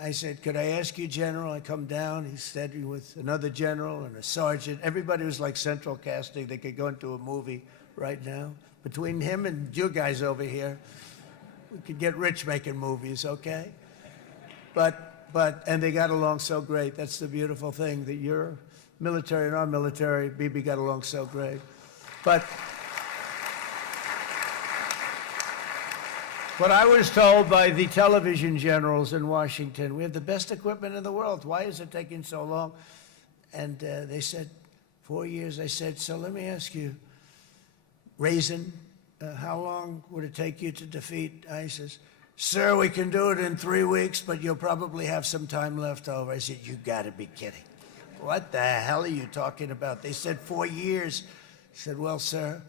I said, could I ask you, General? I come down. He said with another general and a sergeant. Everybody was like central casting. They could go into a movie right now. Between him and you guys over here, we could get rich making movies, okay? And they got along so great. That's the beautiful thing, that your military and our military, Bibi, got along so great. But what I was told by the television generals in Washington, we have the best equipment in the world. Why is it taking so long? And they said, 4 years. I said, so let me ask you, Raisin, how long would it take you to defeat ISIS? Sir, we can do it in 3 weeks, but you'll probably have some time left over. I said, you gotta be kidding. What the hell are you talking about? They said 4 years. I said, well, sir,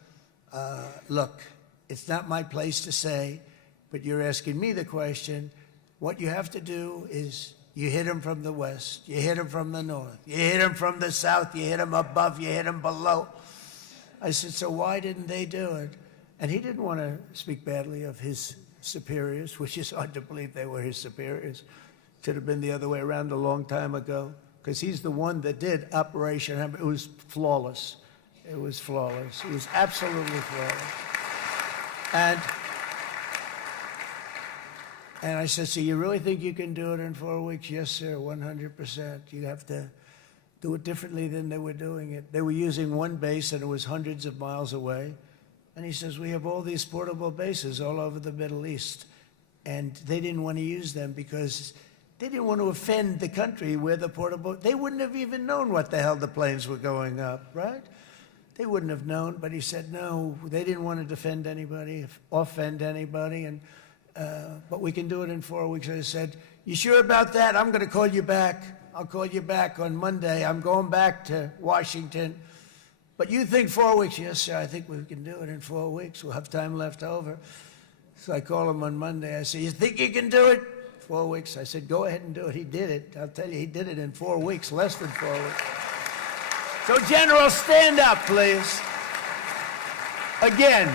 look, it's not my place to say, but you're asking me the question. What you have to do is you hit them from the west, you hit them from the north, you hit them from the south, you hit them above, you hit them below. I said, so why didn't they do it? And he didn't want to speak badly of his superiors, which is hard to believe they were his superiors. It should have been the other way around a long time ago, because he's the one that did Operation Hammer. It was flawless. It was flawless. It was absolutely flawless. And I said, so you really think you can do it in 4 weeks? Yes, sir, 100%. You have to do it differently than they were doing it. They were using one base, and it was hundreds of miles away. And he says, we have all these portable bases all over the Middle East. And they didn't want to use them because they didn't want to offend the country where the portable, they wouldn't have even known what the hell the planes were going up, right? They wouldn't have known, but he said, no, they didn't want to defend anybody, offend anybody, and but we can do it in 4 weeks. I said, you sure about that? I'm going to call you back. I'll call you back on Monday. I'm going back to Washington. But you think 4 weeks? Yes, sir, I think we can do it in 4 weeks. We'll have time left over. So I call him on Monday. I say, you think you can do it? 4 weeks. I said, go ahead and do it. He did it. I'll tell you, he did it in 4 weeks, less than 4 weeks. So, General, stand up, please. Again,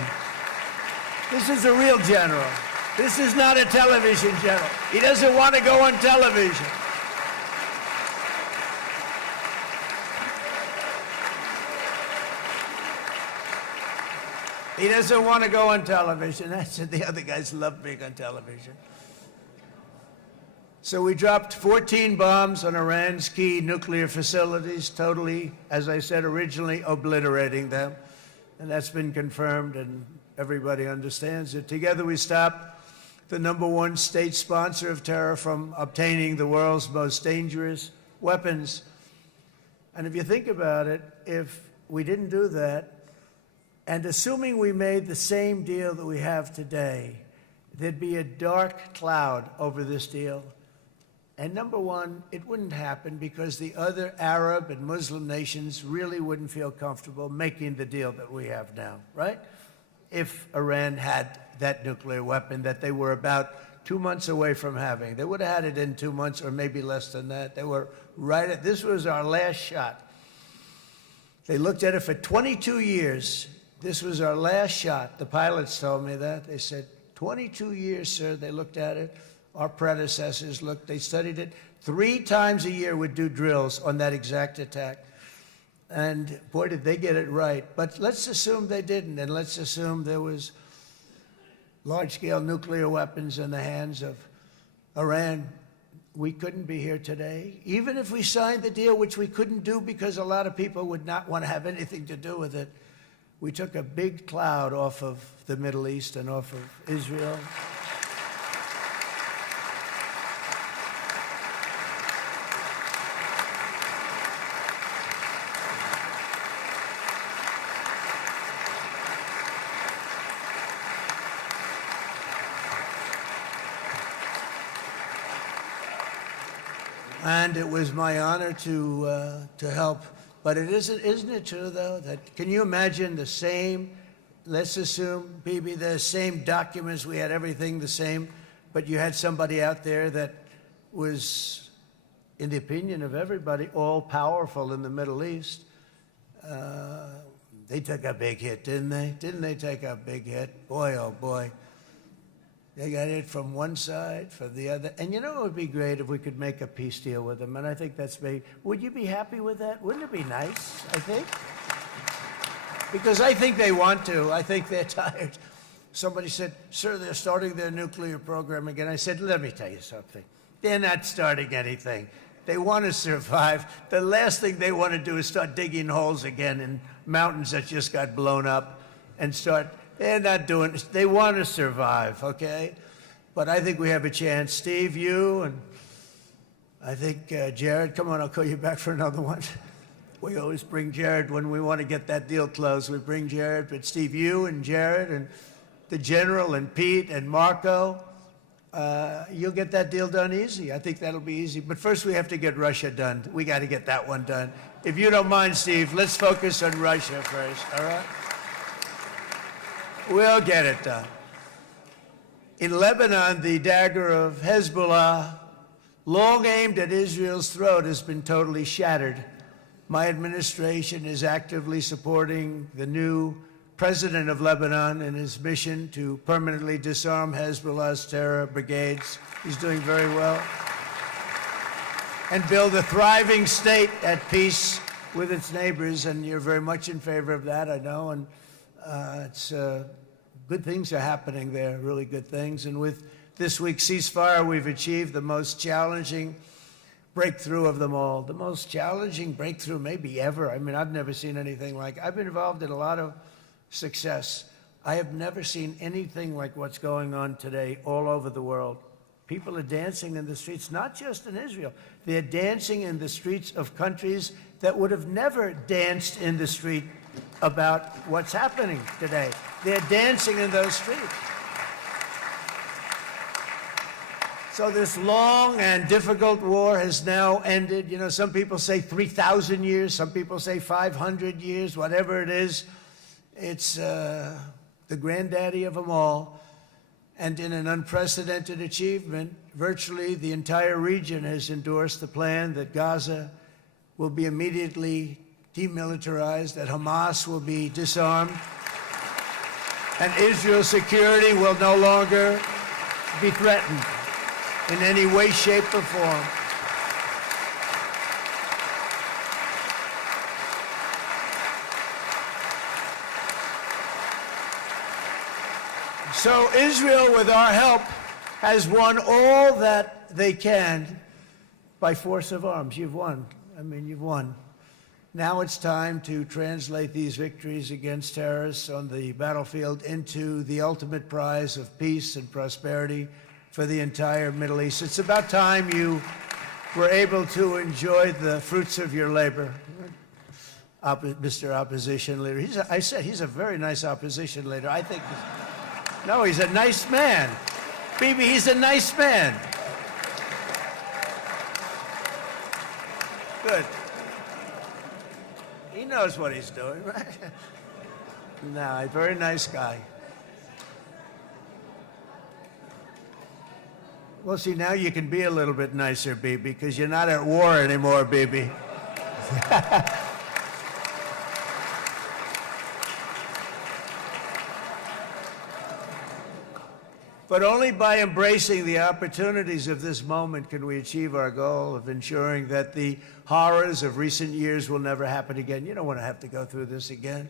this is a real general. This is not a television general. He doesn't want to go on television. He doesn't want to go on television. I said the other guys love being on television. So we dropped 14 bombs on Iran's key nuclear facilities, totally, as I said originally, obliterating them. And that's been confirmed, and everybody understands it. Together we stopped the #1 state sponsor of terror from obtaining the world's most dangerous weapons. And if you think about it, if we didn't do that, and assuming we made the same deal that we have today, there'd be a dark cloud over this deal. And #1, it wouldn't happen because the other Arab and Muslim nations really wouldn't feel comfortable making the deal that we have now, right? If Iran had that nuclear weapon that they were about 2 months away from having. They would have had it in 2 months or maybe less than that. They were right at, this was our last shot. They looked at it for 22 years. This was our last shot. The pilots told me that. They said, 22 years, sir. They looked at it. Our predecessors looked. They studied it. 3 times a year would do drills on that exact attack. And boy, did they get it right. But let's assume they didn't. And let's assume there was large-scale nuclear weapons in the hands of Iran. We couldn't be here today. Even if we signed the deal, which we couldn't do because a lot of people would not want to have anything to do with it. We took a big cloud off of the Middle East and off of Israel. And it was my honor to help. But isn't it true, though, that can you imagine the same, let's assume, Bibi, the same documents, we had everything the same, but you had somebody out there that was, in the opinion of everybody, all-powerful in the Middle East. They took a big hit, didn't they? Didn't they take a big hit? Boy, oh boy. They got it from one side, from the other. And you know, it would be great if we could make a peace deal with them. And I think that's maybe, would you be happy with that? Wouldn't it be nice, I think? Because I think they want to. I think they're tired. Somebody said, sir, they're starting their nuclear program again. I said, let me tell you something. They're not starting anything. They want to survive. The last thing they want to do is start digging holes again in mountains that just got blown up and start. They're not doing it. They want to survive, okay? But I think we have a chance. Steve, you, and I think Jared, come on, I'll call you back for another one. We always bring Jared when we want to get that deal closed. We bring Jared, but Steve, you and Jared and the General and Pete and Marco, you'll get that deal done easy. I think that'll be easy. But first we have to get Russia done. We got to get that one done. If you don't mind, Steve, let's focus on Russia first, all right? We'll get it done. In Lebanon, the dagger of Hezbollah, long aimed at Israel's throat, has been totally shattered. My administration is actively supporting the new president of Lebanon in his mission to permanently disarm Hezbollah's terror brigades. He's doing very well. And build a thriving state at peace with its neighbors. And you're very much in favor of that, I know. And it's good things are happening there, really good things. And with this week's ceasefire, we've achieved the most challenging breakthrough of them all. The most challenging breakthrough maybe ever. I mean, I've never seen anything like it. I've been involved in a lot of success. I have never seen anything like what's going on today all over the world. People are dancing in the streets, not just in Israel. They're dancing in the streets of countries that would have never danced in the street about what's happening today. They're dancing in those streets. So this long and difficult war has now ended. You know, some people say 3,000 years, some people say 500 years, whatever it is. It's the granddaddy of them all. And in an unprecedented achievement, virtually the entire region has endorsed the plan that Gaza will be immediately demilitarized, that Hamas will be disarmed, and Israel's security will no longer be threatened in any way, shape, or form. So Israel, with our help, has won all that they can by force of arms. You've won. I mean, you've won. Now it's time to translate these victories against terrorists on the battlefield into the ultimate prize of peace and prosperity for the entire Middle East. It's about time you were able to enjoy the fruits of your labor. Mr. Opposition Leader. I said he's a very nice opposition leader. I think, no, he's a nice man. Bibi, he's a nice man. Good. He knows what he's doing, right? No, a very nice guy. Well, see, now you can be a little bit nicer, Bibi, because you're not at war anymore, Bibi. But only by embracing the opportunities of this moment can we achieve our goal of ensuring that the horrors of recent years will never happen again. You don't want to have to go through this again.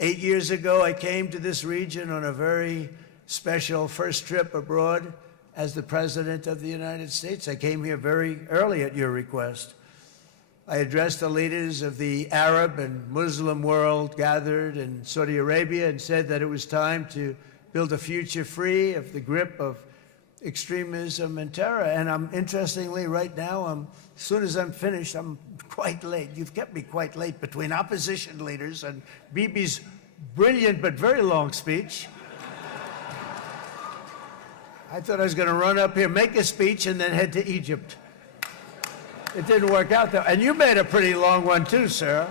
8 years ago, I came to this region on a very special first trip abroad as the President of the United States. I came here very early at your request. I addressed the leaders of the Arab and Muslim world gathered in Saudi Arabia and said that it was time to build a future free of the grip of extremism and terror. And interestingly, right now, as soon as I'm finished, I'm quite late. You've kept me quite late between opposition leaders and Bibi's brilliant but very long speech. I thought I was going to run up here, make a speech, and then head to Egypt. It didn't work out, though. And you made a pretty long one, too, sir.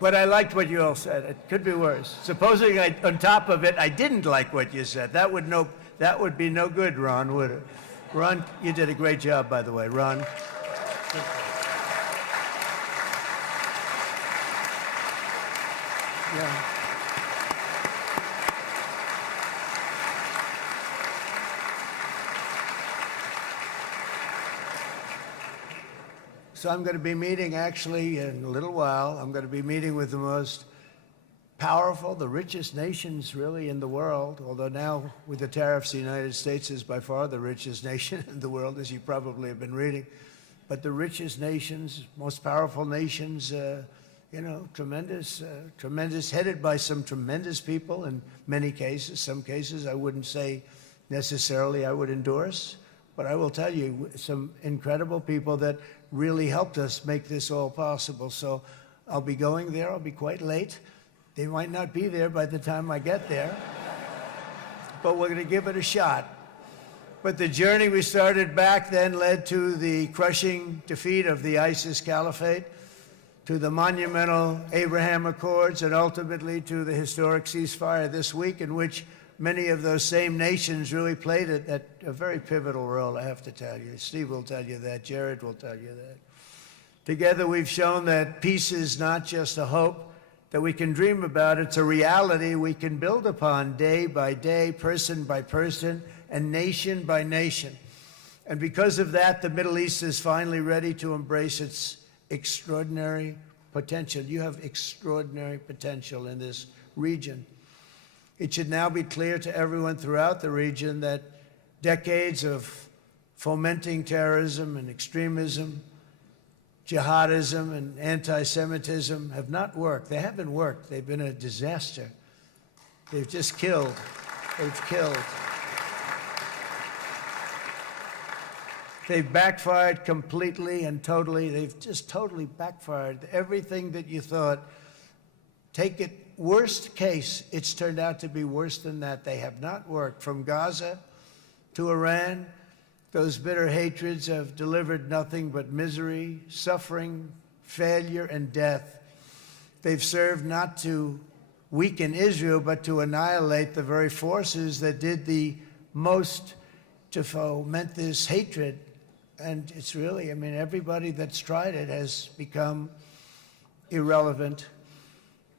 But I liked what you all said. It could be worse. Supposing on top of it, I didn't like what you said. That would be no good, Ron, would it? Ron, you did a great job, by the way, Ron. Yeah. So I'm going to be meeting, actually, in a little while, I'm going to be meeting with the most powerful, the richest nations, really, in the world, although now, with the tariffs, the United States is by far the richest nation in the world, as you probably have been reading. But the richest nations, most powerful nations, you know, tremendous, headed by some tremendous people in many cases. Some cases I wouldn't say necessarily I would endorse, but I will tell you, some incredible people that really helped us make this all possible. So I'll be going there. I'll be quite late. They might not be there by the time I get there, but we're going to give it a shot. But the journey we started back then led to the crushing defeat of the ISIS caliphate, to the monumental Abraham Accords, and ultimately to the historic ceasefire this week, in which many of those same nations really played a very pivotal role, I have to tell you. Steve will tell you that. Jared will tell you that. Together, we've shown that peace is not just a hope that we can dream about. It's a reality we can build upon day by day, person by person, and nation by nation. And because of that, the Middle East is finally ready to embrace its extraordinary potential. You have extraordinary potential in this region. It should now be clear to everyone throughout the region that decades of fomenting terrorism and extremism, jihadism and anti-Semitism have not worked. They haven't worked. They've been a disaster. They've just killed. They've killed. They've backfired completely and totally. They've just totally backfired. Everything that you thought, take it worst case, it's turned out to be worse than that. They have not worked. From Gaza to Iran Those bitter hatreds have delivered nothing but misery, suffering, failure, and death. They've served not to weaken Israel, but to annihilate the very forces that did the most to foment this hatred. And it's really, I mean, everybody that's tried it has become irrelevant.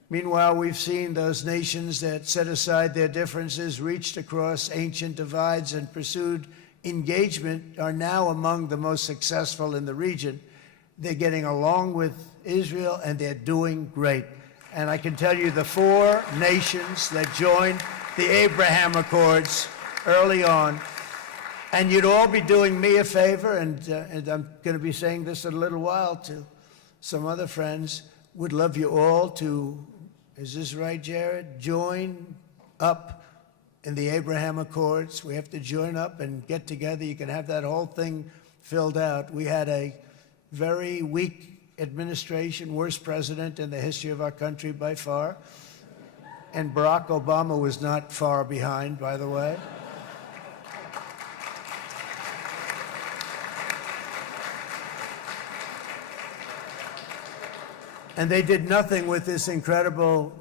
Meanwhile, we've seen those nations that set aside their differences, reached across ancient divides, and pursued engagement are now among the most successful in the region. They're getting along with Israel, and they're doing great. And I can tell you the 4 nations that joined the Abraham Accords early on, and you'd all be doing me a favor, and I'm going to be saying this in a little while to some other friends, would love you all to, is this right, Jared? Join up in the Abraham Accords. We have to join up and get together. You can have that whole thing filled out. We had a very weak administration, worst president in the history of our country by far. And Barack Obama was not far behind, by the way. And they did nothing with this incredible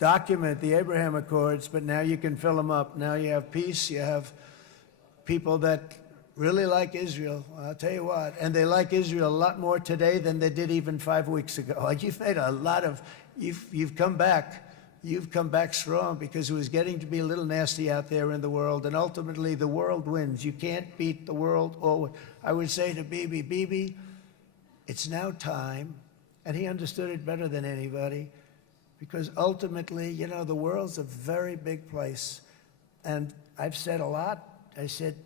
document, the Abraham Accords, but now you can fill them up. Now you have peace, you have people that really like Israel. I'll tell you what, and they like Israel a lot more today than they did even 5 weeks ago. You've made a lot of, you've come back strong, because it was getting to be a little nasty out there in the world, and ultimately the world wins. You can't beat the world always. I would say to Bibi, it's now time, and he understood it better than anybody, because ultimately, you know, the world's a very big place. And I've said a lot. I said,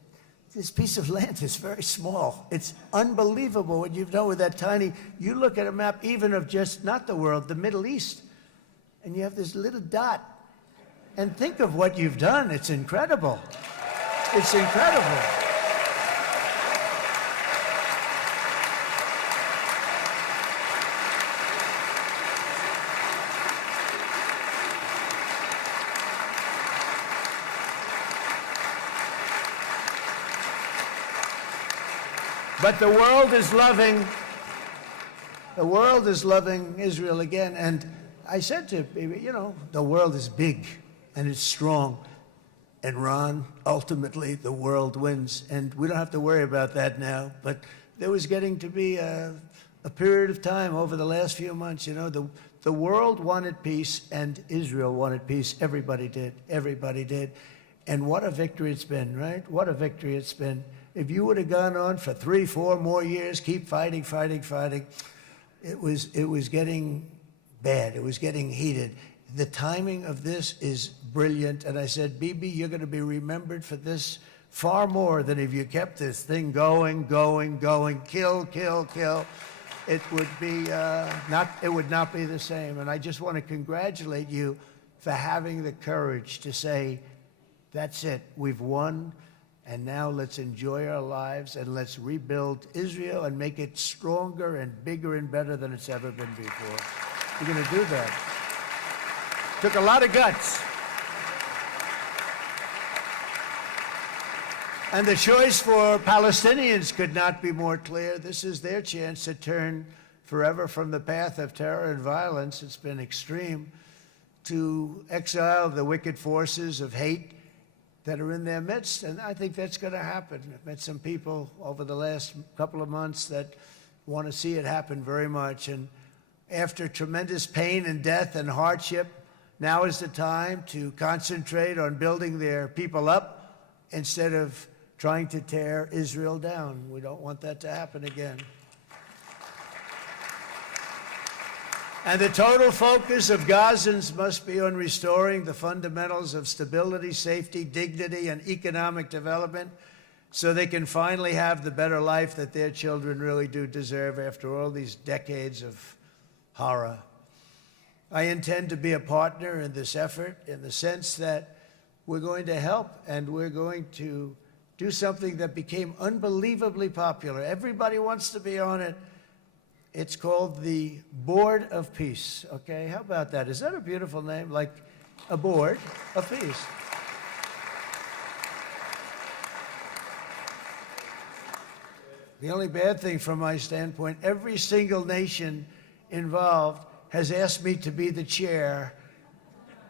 this piece of land is very small. It's unbelievable what you've done with that tiny, you look at a map even of just, not the world, the Middle East, and you have this little dot. And think of what you've done. It's incredible. It's incredible. But the world is loving Israel again. And I said to Bibi, you know, the world is big and it's strong. And Ron, ultimately, the world wins. And we don't have to worry about that now. But there was getting to be a period of time over the last few months, you know, the world wanted peace and Israel wanted peace. Everybody did. Everybody did. And what a victory it's been, right? What a victory it's been. If you would have gone on for 3, 4 more years, keep fighting, it was getting bad. It was getting heated. The timing of this is brilliant. And I said, Bibi, you're going to be remembered for this far more than if you kept this thing going, kill. It would be it would not be the same. And I just want to congratulate you for having the courage to say, that's it, we've won. And now let's enjoy our lives and let's rebuild Israel and make it stronger and bigger and better than it's ever been before. We're going to do that. Took a lot of guts. And the choice for Palestinians could not be more clear. This is their chance to turn forever from the path of terror and violence. It's been extreme, to exile the wicked forces of hate that are in their midst, and I think that's going to happen. I've met some people over the last couple of months that want to see it happen very much, and after tremendous pain and death and hardship, now is the time to concentrate on building their people up instead of trying to tear Israel down. We don't want that to happen again. And the total focus of Gazans must be on restoring the fundamentals of stability, safety, dignity, and economic development so they can finally have the better life that their children really do deserve after all these decades of horror. I intend to be a partner in this effort in the sense that we're going to help and we're going to do something that became unbelievably popular. Everybody wants to be on it. It's called the Board of Peace, okay? How about that? Is that a beautiful name? Like a board of peace. The only bad thing from my standpoint, every single nation involved has asked me to be the chair,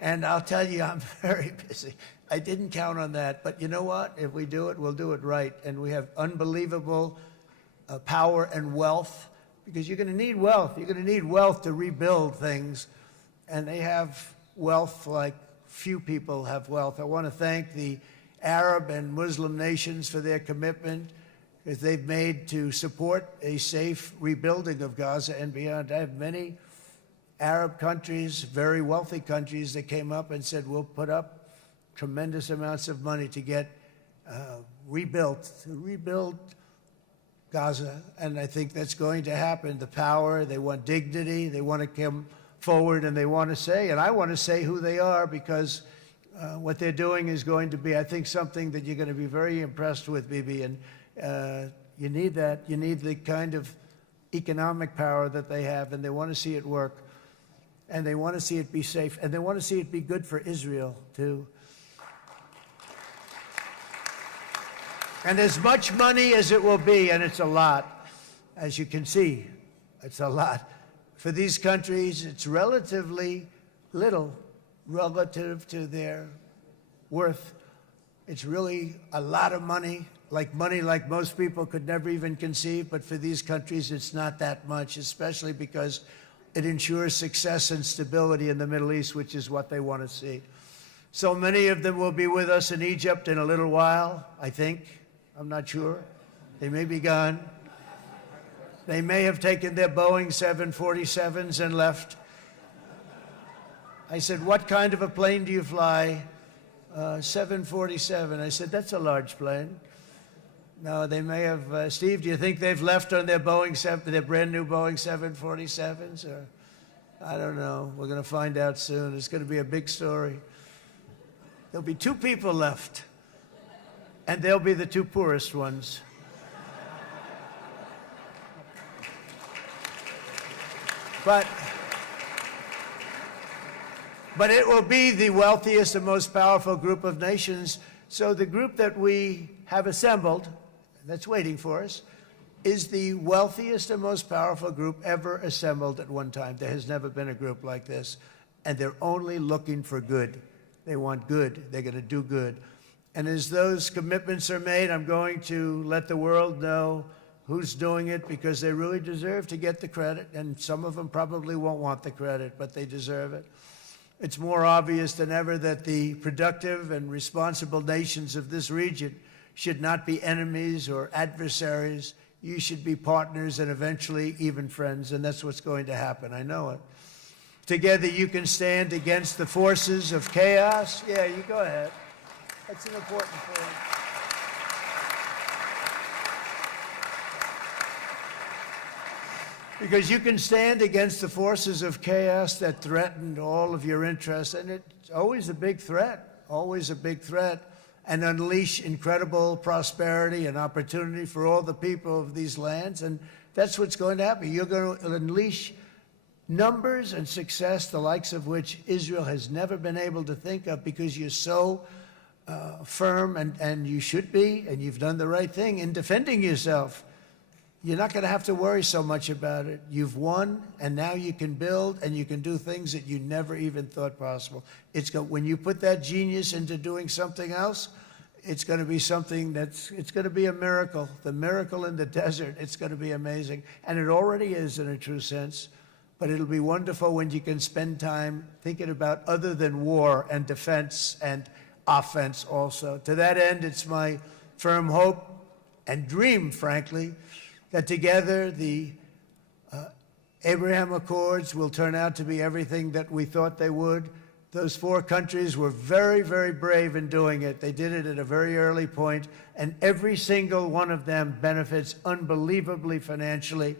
and I'll tell you, I'm very busy. I didn't count on that, but you know what? If we do it, we'll do it right, and we have unbelievable power and wealth, because you're going to need wealth. You're going to need wealth to rebuild things, and they have wealth like few people have wealth. I want to thank the Arab and Muslim nations for their commitment that they've made to support a safe rebuilding of Gaza and beyond. I have many Arab countries, very wealthy countries, that came up and said, we'll put up tremendous amounts of money to get rebuild Gaza. And I think that's going to happen. The power, they want dignity, they want to come forward, and they want to say, and I want to say who they are, because what they're doing is going to be, I think, something that you're going to be very impressed with, Bibi. And you need that. You need the kind of economic power that they have, and they want to see it work. And they want to see it be safe. And they want to see it be good for Israel, too. And as much money as it will be, and it's a lot, as you can see, it's a lot. For these countries, it's relatively little relative to their worth. It's really a lot of money like most people could never even conceive, but for these countries, it's not that much, especially because it ensures success and stability in the Middle East, which is what they want to see. So many of them will be with us in Egypt in a little while, I think. I'm not sure. They may be gone. They may have taken their Boeing 747s and left. I said, what kind of a plane do you fly? 747. I said, that's a large plane. No, they may have. Steve, do you think they've left on their their brand new Boeing 747s? Or I don't know. We're going to find out soon. It's going to be a big story. There'll be 2 people left, and they'll be the 2 poorest ones. But it will be the wealthiest and most powerful group of nations. So the group that we have assembled, that's waiting for us, is the wealthiest and most powerful group ever assembled at one time. There has never been a group like this. And they're only looking for good. They want good. They're going to do good. And as those commitments are made, I'm going to let the world know who's doing it, because they really deserve to get the credit. And some of them probably won't want the credit, but they deserve it. It's more obvious than ever that the productive and responsible nations of this region should not be enemies or adversaries. You should be partners and eventually even friends, and that's what's going to happen. I know it. Together you can stand against the forces of chaos. Yeah, you go ahead. That's an important point. Because you can stand against the forces of chaos that threaten all of your interests, and it's always a big threat, and unleash incredible prosperity and opportunity for all the people of these lands, and that's what's going to happen. You're going to unleash numbers and success, the likes of which Israel has never been able to think of, because you're so firm, and you should be, and you've done the right thing in defending yourself. You're not going to have to worry so much about it. You've won, and now you can build, and you can do things that you never even thought possible. When you put that genius into doing something else, it's going to be something it's going to be a miracle. The miracle in the desert, it's going to be amazing. And it already is in a true sense. But it'll be wonderful when you can spend time thinking about other than war and defense and offense also. To that end, it's my firm hope and dream, frankly, that together the Abraham Accords will turn out to be everything that we thought they would. Those 4 countries were very, very brave in doing it. They did it at a very early point, and every single one of them benefits unbelievably financially.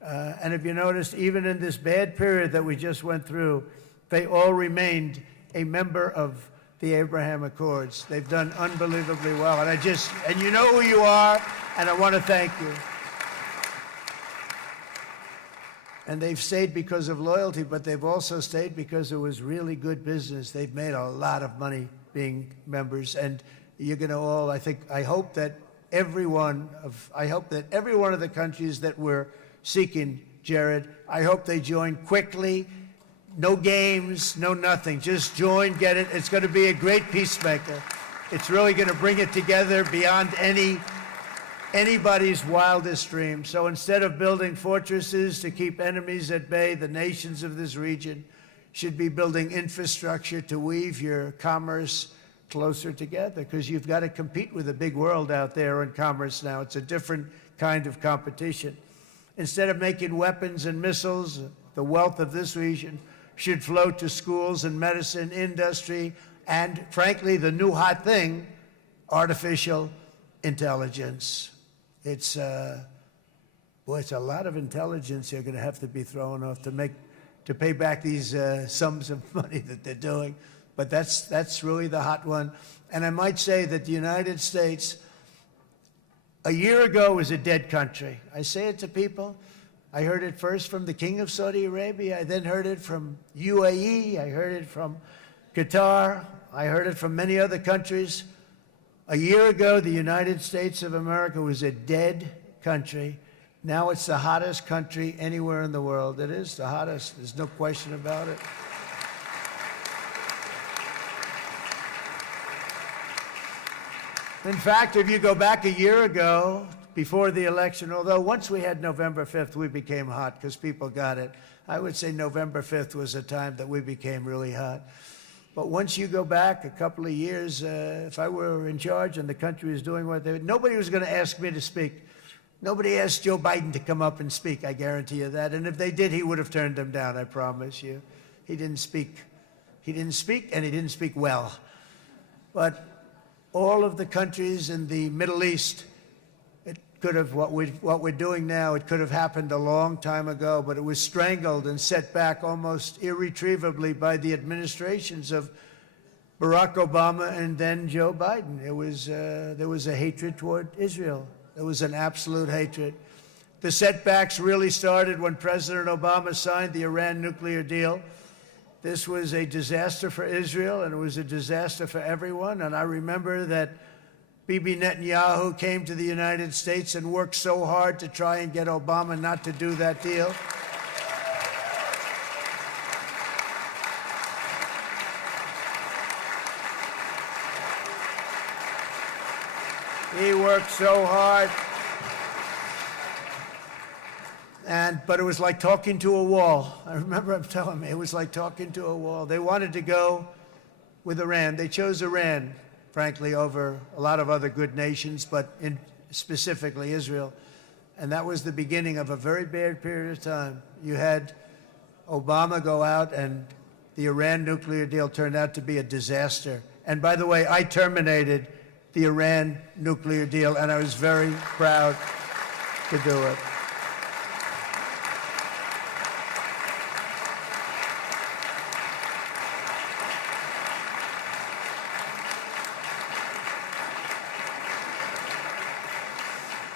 And if you notice, even in this bad period that we just went through, they all remained a member of the Abraham Accords. They've done unbelievably well. And you know who you are, and I want to thank you. And they've stayed because of loyalty, but they've also stayed because it was really good business. They've made a lot of money being members, and you're going to all, I hope that I hope that every one of the countries that we're seeking, Jared, I hope they join quickly. No games, no nothing. Just join, get it. It's going to be a great peacemaker. It's really going to bring it together beyond anybody's wildest dream. So instead of building fortresses to keep enemies at bay, the nations of this region should be building infrastructure to weave your commerce closer together, because you've got to compete with the big world out there in commerce now. It's a different kind of competition. Instead of making weapons and missiles, the wealth of this region should flow to schools and medicine, industry, and frankly, the new hot thing, artificial intelligence. It's a lot of intelligence you're going to have to be throwing off to pay back these sums of money that they're doing. But that's really the hot one. And I might say that the United States, a year ago, was a dead country. I say it to people. I heard it first from the King of Saudi Arabia. I then heard it from UAE. I heard it from Qatar. I heard it from many other countries. A year ago, the United States of America was a dead country. Now it's the hottest country anywhere in the world. It is the hottest. There's no question about it. In fact, if you go back a year ago, before the election, although once we had November 5th, we became hot because people got it. I would say November 5th was a time that we became really hot. But once you go back a couple of years, if I were in charge and the country was doing what they were, nobody was going to ask me to speak. Nobody asked Joe Biden to come up and speak, I guarantee you that. And if they did, he would have turned them down, I promise you. He didn't speak. He didn't speak, and he didn't speak well. But all of the countries in the Middle East, it could have, what we're doing now, it could have happened a long time ago, but it was strangled and set back almost irretrievably by the administrations of Barack Obama and then Joe Biden. There was a hatred toward Israel. There was an absolute hatred. The setbacks really started when President Obama signed the Iran nuclear deal. This was a disaster for Israel, and it was a disaster for everyone. And I remember that Bibi Netanyahu came to the United States and worked so hard to try and get Obama not to do that deal. He worked so hard. But it was like talking to a wall. I remember him telling me it was like talking to a wall. They wanted to go with Iran. They chose Iran, frankly, over a lot of other good nations, but specifically Israel. And that was the beginning of a very bad period of time. You had Obama go out, and the Iran nuclear deal turned out to be a disaster. And by the way, I terminated the Iran nuclear deal, and I was very proud to do it.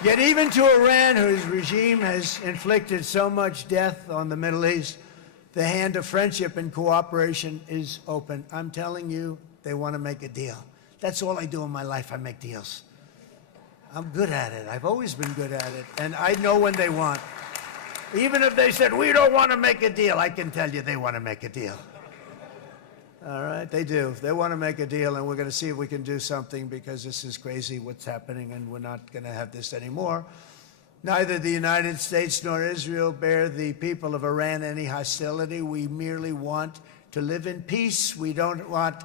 Yet even to Iran, whose regime has inflicted so much death on the Middle East, the hand of friendship and cooperation is open. I'm telling you, they want to make a deal. That's all I do in my life. I make deals. I'm good at it. I've always been good at it. And I know when they want. Even if they said, we don't want to make a deal, I can tell you they want to make a deal. All right, they do. They want to make a deal, and we're going to see if we can do something, because this is crazy what's happening, and we're not going to have this anymore. Neither the United States nor Israel bear the people of Iran any hostility. We merely want to live in peace. We don't want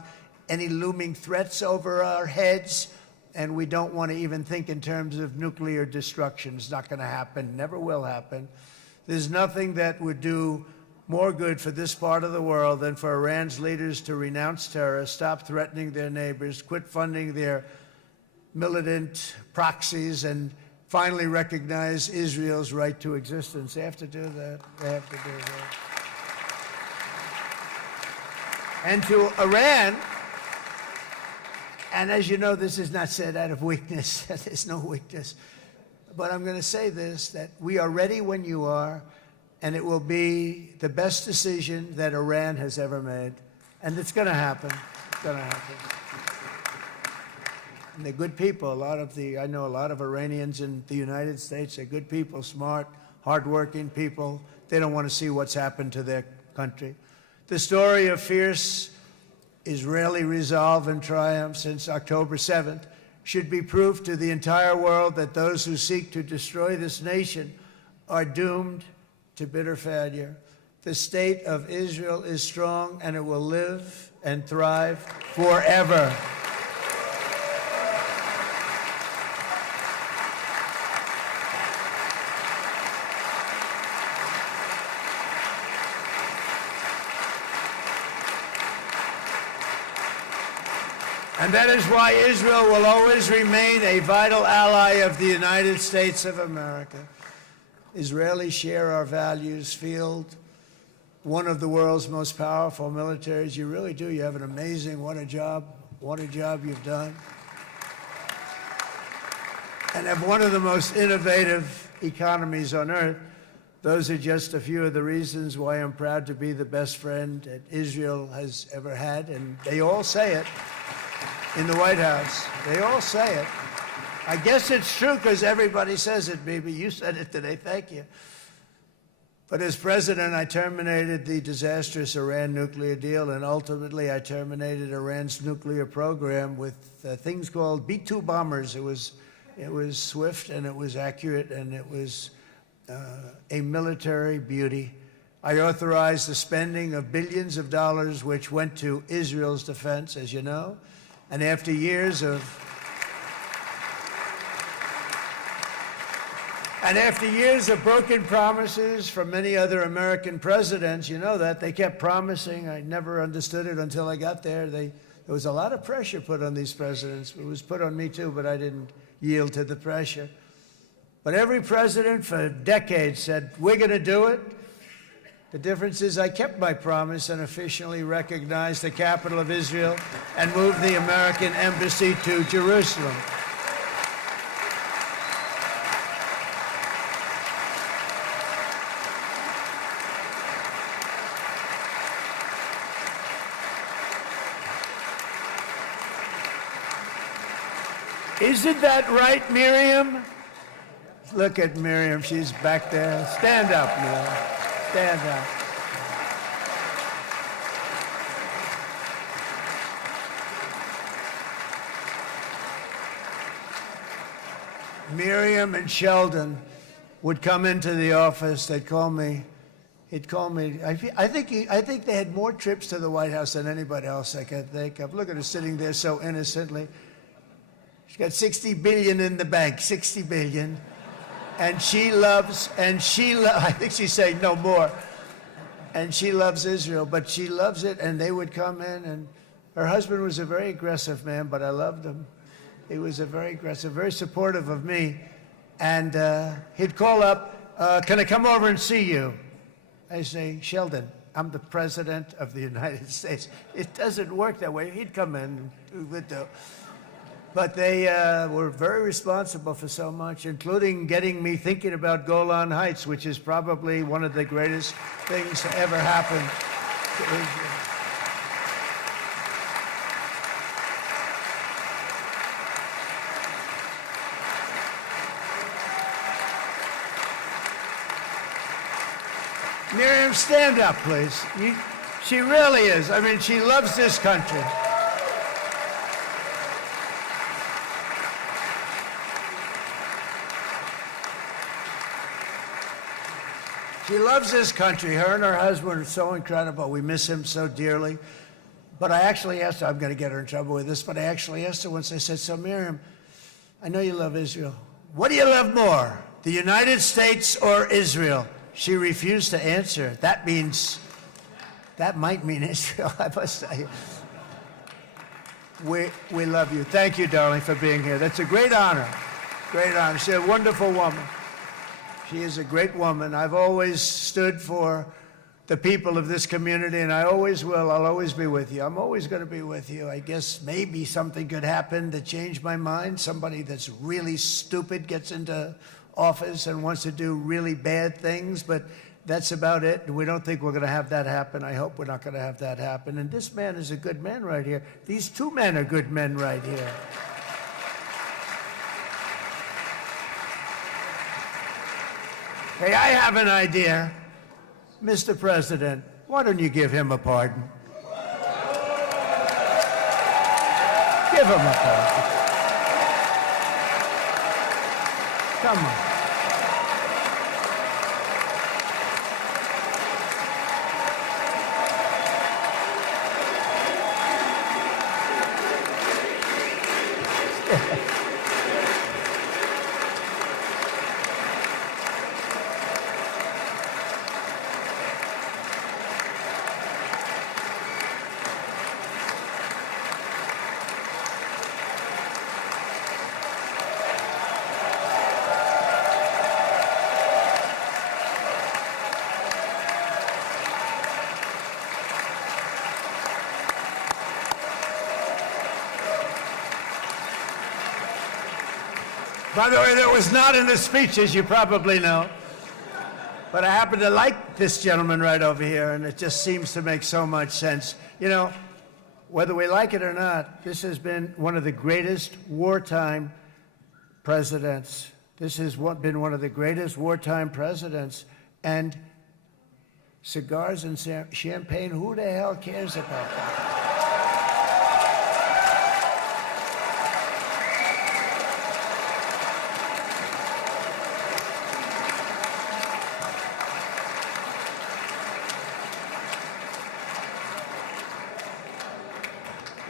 any looming threats over our heads, and we don't want to even think in terms of nuclear destruction. It's not going to happen, never will happen. There's nothing that would do more good for this part of the world than for Iran's leaders to renounce terror, stop threatening their neighbors, quit funding their militant proxies, and finally recognize Israel's right to existence. They have to do that. They have to do that. And to Iran, and as you know, this is not said out of weakness. There's no weakness. But I'm going to say this, that we are ready when you are, and it will be the best decision that Iran has ever made. And it's going to happen. It's going to happen. And they're good people. I know a lot of Iranians in the United States. They're good people, smart, hardworking people. They don't want to see what's happened to their country. The story of fierce Israeli resolve and triumph since October 7th should be proof to the entire world that those who seek to destroy this nation are doomed to bitter failure. The state of Israel is strong, and it will live and thrive forever. And that is why Israel will always remain a vital ally of the United States of America. Israelis share our values, field one of the world's most powerful militaries. You really do. You have an amazing, what a job you've done. And have one of the most innovative economies on earth. Those are just a few of the reasons why I'm proud to be the best friend that Israel has ever had. And they all say it in the White House. They all say it. I guess it's true because everybody says it, baby. You said it today. Thank you. But as president, I terminated the disastrous Iran nuclear deal, and ultimately I terminated Iran's nuclear program with things called B-2 bombers. It was swift, and it was accurate, and it was a military beauty. I authorized the spending of billions of dollars, which went to Israel's defense, as you know. And after years of broken promises from many other American presidents, you know that, they kept promising. I never understood it until I got there. There was a lot of pressure put on these presidents. It was put on me too, but I didn't yield to the pressure. But every president for decades said, we're going to do it. The difference is I kept my promise and officially recognized the capital of Israel and moved the American embassy to Jerusalem. Isn't that right, Miriam? Look at Miriam. She's back there. Stand up, Miriam. Stand up. Miriam and Sheldon would come into the office. They'd call me. He'd call me. I think they had more trips to the White House than anybody else I could think of. Look at her sitting there so innocently. She's got $60 billion in the bank. $60 billion. And I think she's saying no more. And she loves Israel, but she loves it, and they would come in, and her husband was a very aggressive man, but I loved him. He was a very aggressive, very supportive of me. And he'd call up, can I come over and see you? I say, Sheldon, I'm the president of the United States. It doesn't work that way. He'd come in, we would do. But they were very responsible for so much, including getting me thinking about Golan Heights, which is probably one of the greatest things to ever happen to Israel. Miriam, stand up, please. She really is. I mean, she loves this country. She loves this country. Her and her husband are so incredible. We miss him so dearly. But I actually asked her, I'm going to get her in trouble with this, but I actually asked her once, I said, so Miriam, I know you love Israel. What do you love more, the United States or Israel? She refused to answer. That might mean Israel, I must say. We love you. Thank you, darling, for being here. That's a great honor. Great honor. She's a wonderful woman. She is a great woman. I've always stood for the people of this community, and I always will. I'll always be with you. I'm always going to be with you. I guess maybe something could happen to change my mind. Somebody that's really stupid gets into office and wants to do really bad things, but that's about it. We don't think we're going to have that happen. I hope we're not going to have that happen. And this man is a good man right here. These two men are good men right here. Hey, I have an idea. Mr. President, why don't you give him a pardon? Give him a pardon. Come on. By the way, that was not in the speech, as you probably know. But I happen to like this gentleman right over here, and it just seems to make so much sense. You know, whether we like it or not, this has been one of the greatest wartime presidents. This has been one of the greatest wartime presidents. And cigars and champagne, who the hell cares about that?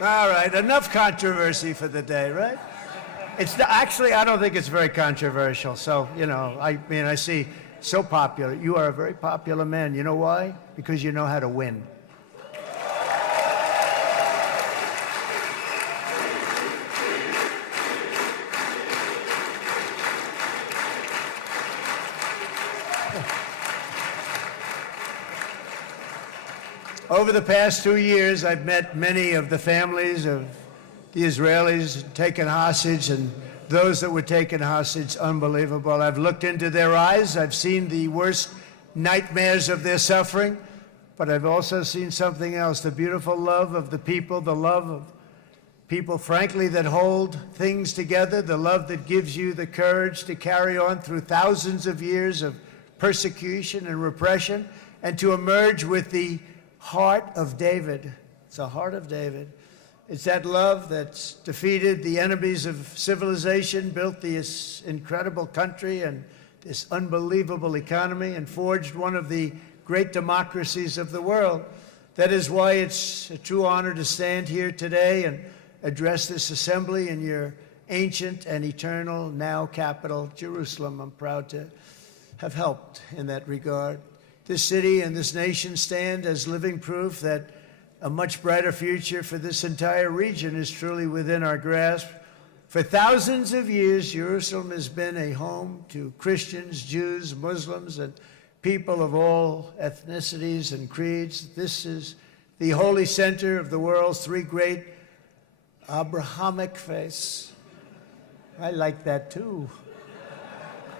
All right, enough controversy for the day, right? Actually, I don't think it's very controversial. So, you know, I mean, I see so popular. You are a very popular man. You know why? Because you know how to win. Over the past 2 years, I've met many of the families of the Israelis taken hostage and those that were taken hostage. Unbelievable. I've looked into their eyes. I've seen the worst nightmares of their suffering, but I've also seen something else, the beautiful love of the people, the love of people, frankly, that hold things together, the love that gives you the courage to carry on through thousands of years of persecution and repression, and to emerge with the heart of David. It's the heart of David. It's that love that's defeated the enemies of civilization, built this incredible country and this unbelievable economy, and forged one of the great democracies of the world. That is why it's a true honor to stand here today and address this assembly in your ancient and eternal now capital, Jerusalem. I'm proud to have helped in that regard. This city and this nation stand as living proof that a much brighter future for this entire region is truly within our grasp. For thousands of years, Jerusalem has been a home to Christians, Jews, Muslims, and people of all ethnicities and creeds. This is the holy center of the world's three great Abrahamic faiths. I like that too.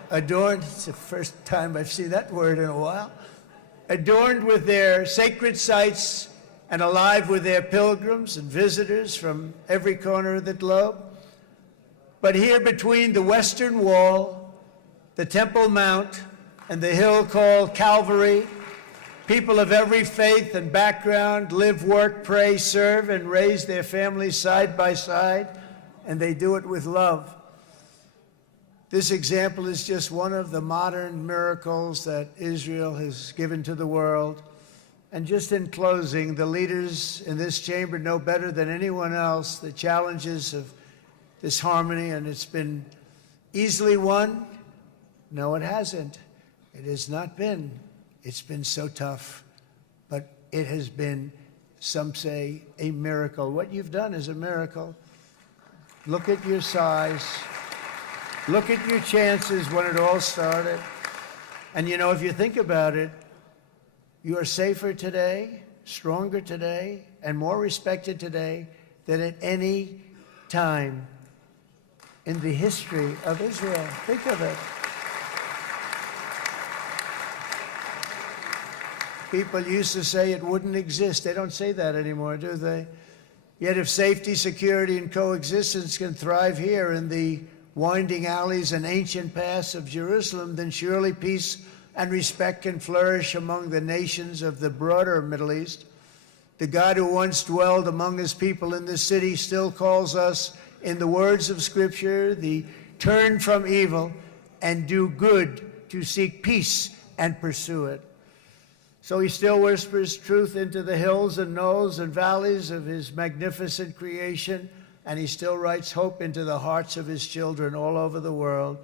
Adorned, it's the first time I've seen that word in a while. Adorned with their sacred sites and alive with their pilgrims and visitors from every corner of the globe. But here between the Western Wall, the Temple Mount, and the hill called Calvary, people of every faith and background live, work, pray, serve, and raise their families side by side, and they do it with love. This example is just one of the modern miracles that Israel has given to the world. And just in closing, the leaders in this chamber know better than anyone else the challenges of this harmony, and it's been easily won. No, it hasn't. It has not been. It's been so tough, but it has been, some say, a miracle. What you've done is a miracle. Look at your size. Look at your chances when it all started. And you know, if you think about it, you are safer today, stronger today, and more respected today than at any time in the history of Israel. Think of it. People used to say it wouldn't exist. They don't say that anymore, do they? Yet if safety, security, and coexistence can thrive here in the winding alleys and ancient paths of Jerusalem, then surely peace and respect can flourish among the nations of the broader Middle East. The God who once dwelled among his people in this city still calls us, in the words of Scripture, the turn from evil and do good, to seek peace and pursue it. So he still whispers truth into the hills and knolls and valleys of his magnificent creation, and he still writes hope into the hearts of his children all over the world.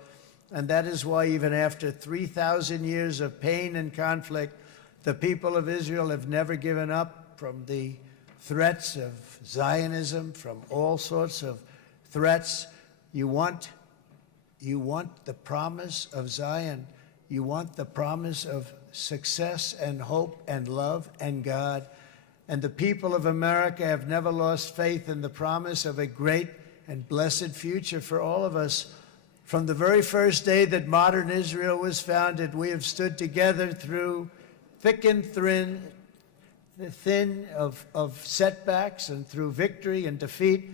And that is why even after 3,000 years of pain and conflict, the people of Israel have never given up from the threats of Zionism, from all sorts of threats. You want the promise of Zion. You want the promise of success and hope and love and God. And the people of America have never lost faith in the promise of a great and blessed future for all of us. From the very first day that modern Israel was founded, we have stood together through thick and thin of setbacks, and through victory and defeat,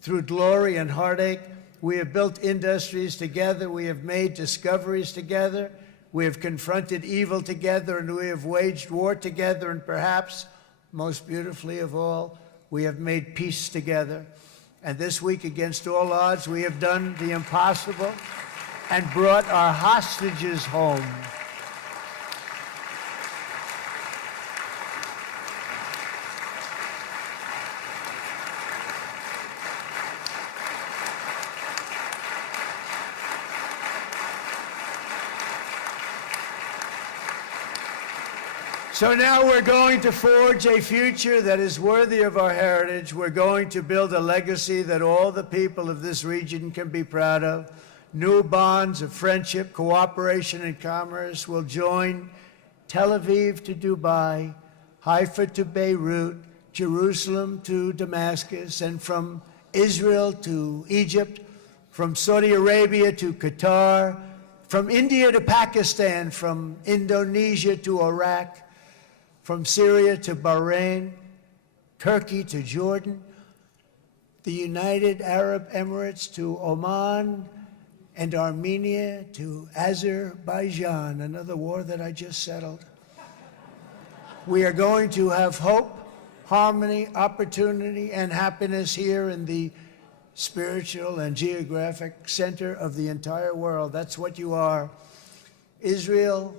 through glory and heartache. We have built industries together. We have made discoveries together. We have confronted evil together, and we have waged war together. And perhaps, most beautifully of all, we have made peace together. And this week, against all odds, we have done the impossible and brought our hostages home. So now we're going to forge a future that is worthy of our heritage. We're going to build a legacy that all the people of this region can be proud of. New bonds of friendship, cooperation, and commerce will join Tel Aviv to Dubai, Haifa to Beirut, Jerusalem to Damascus, and from Israel to Egypt, from Saudi Arabia to Qatar, from India to Pakistan, from Indonesia to Iraq, from Syria to Bahrain, Turkey to Jordan, the United Arab Emirates to Oman, and Armenia to Azerbaijan, another war that I just settled. We are going to have hope, harmony, opportunity, and happiness here in the spiritual and geographic center of the entire world. That's what you are. Israel,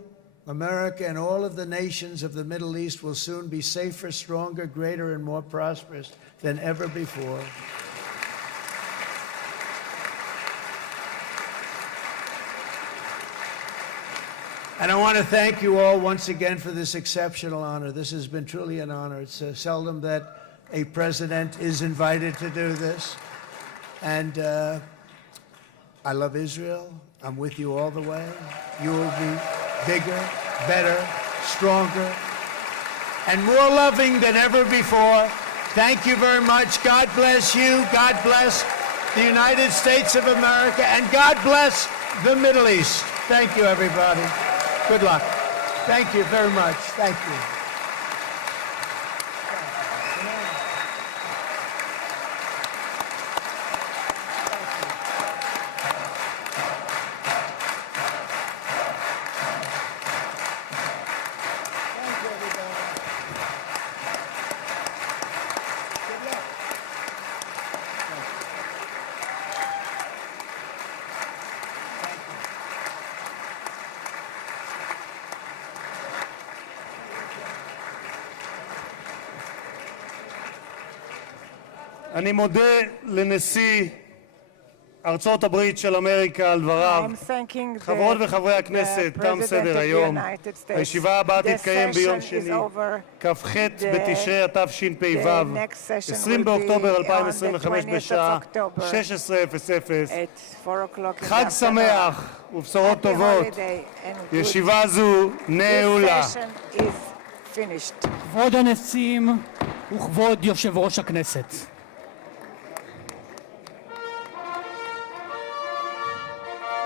America, and all of the nations of the Middle East will soon be safer, stronger, greater, and more prosperous than ever before. And I want to thank you all once again for this exceptional honor. This has been truly an honor. It's seldom that a president is invited to do this. And I love Israel. I'm with you all the way. You will be bigger, better, stronger, and more loving than ever before. Thank you very much. God bless you. God bless the United States of America. And God bless the Middle East. Thank you, everybody. Good luck. Thank you very much. Thank you. אני מודה לנשיא ארצות הברית של אמריקה על דבריו. חברות וחברי הכנסת, תם סדר היום. הישיבה הבאה תתקיים ביום שני, כ"ח בתשרי התשפ"ו, 20 באוקטובר 2025 בשעה 16:00. חג שמח ובשורות טובות. ישיבה זו נעולה. כבוד הנשיאים וכבוד יושב ראש הכנסת,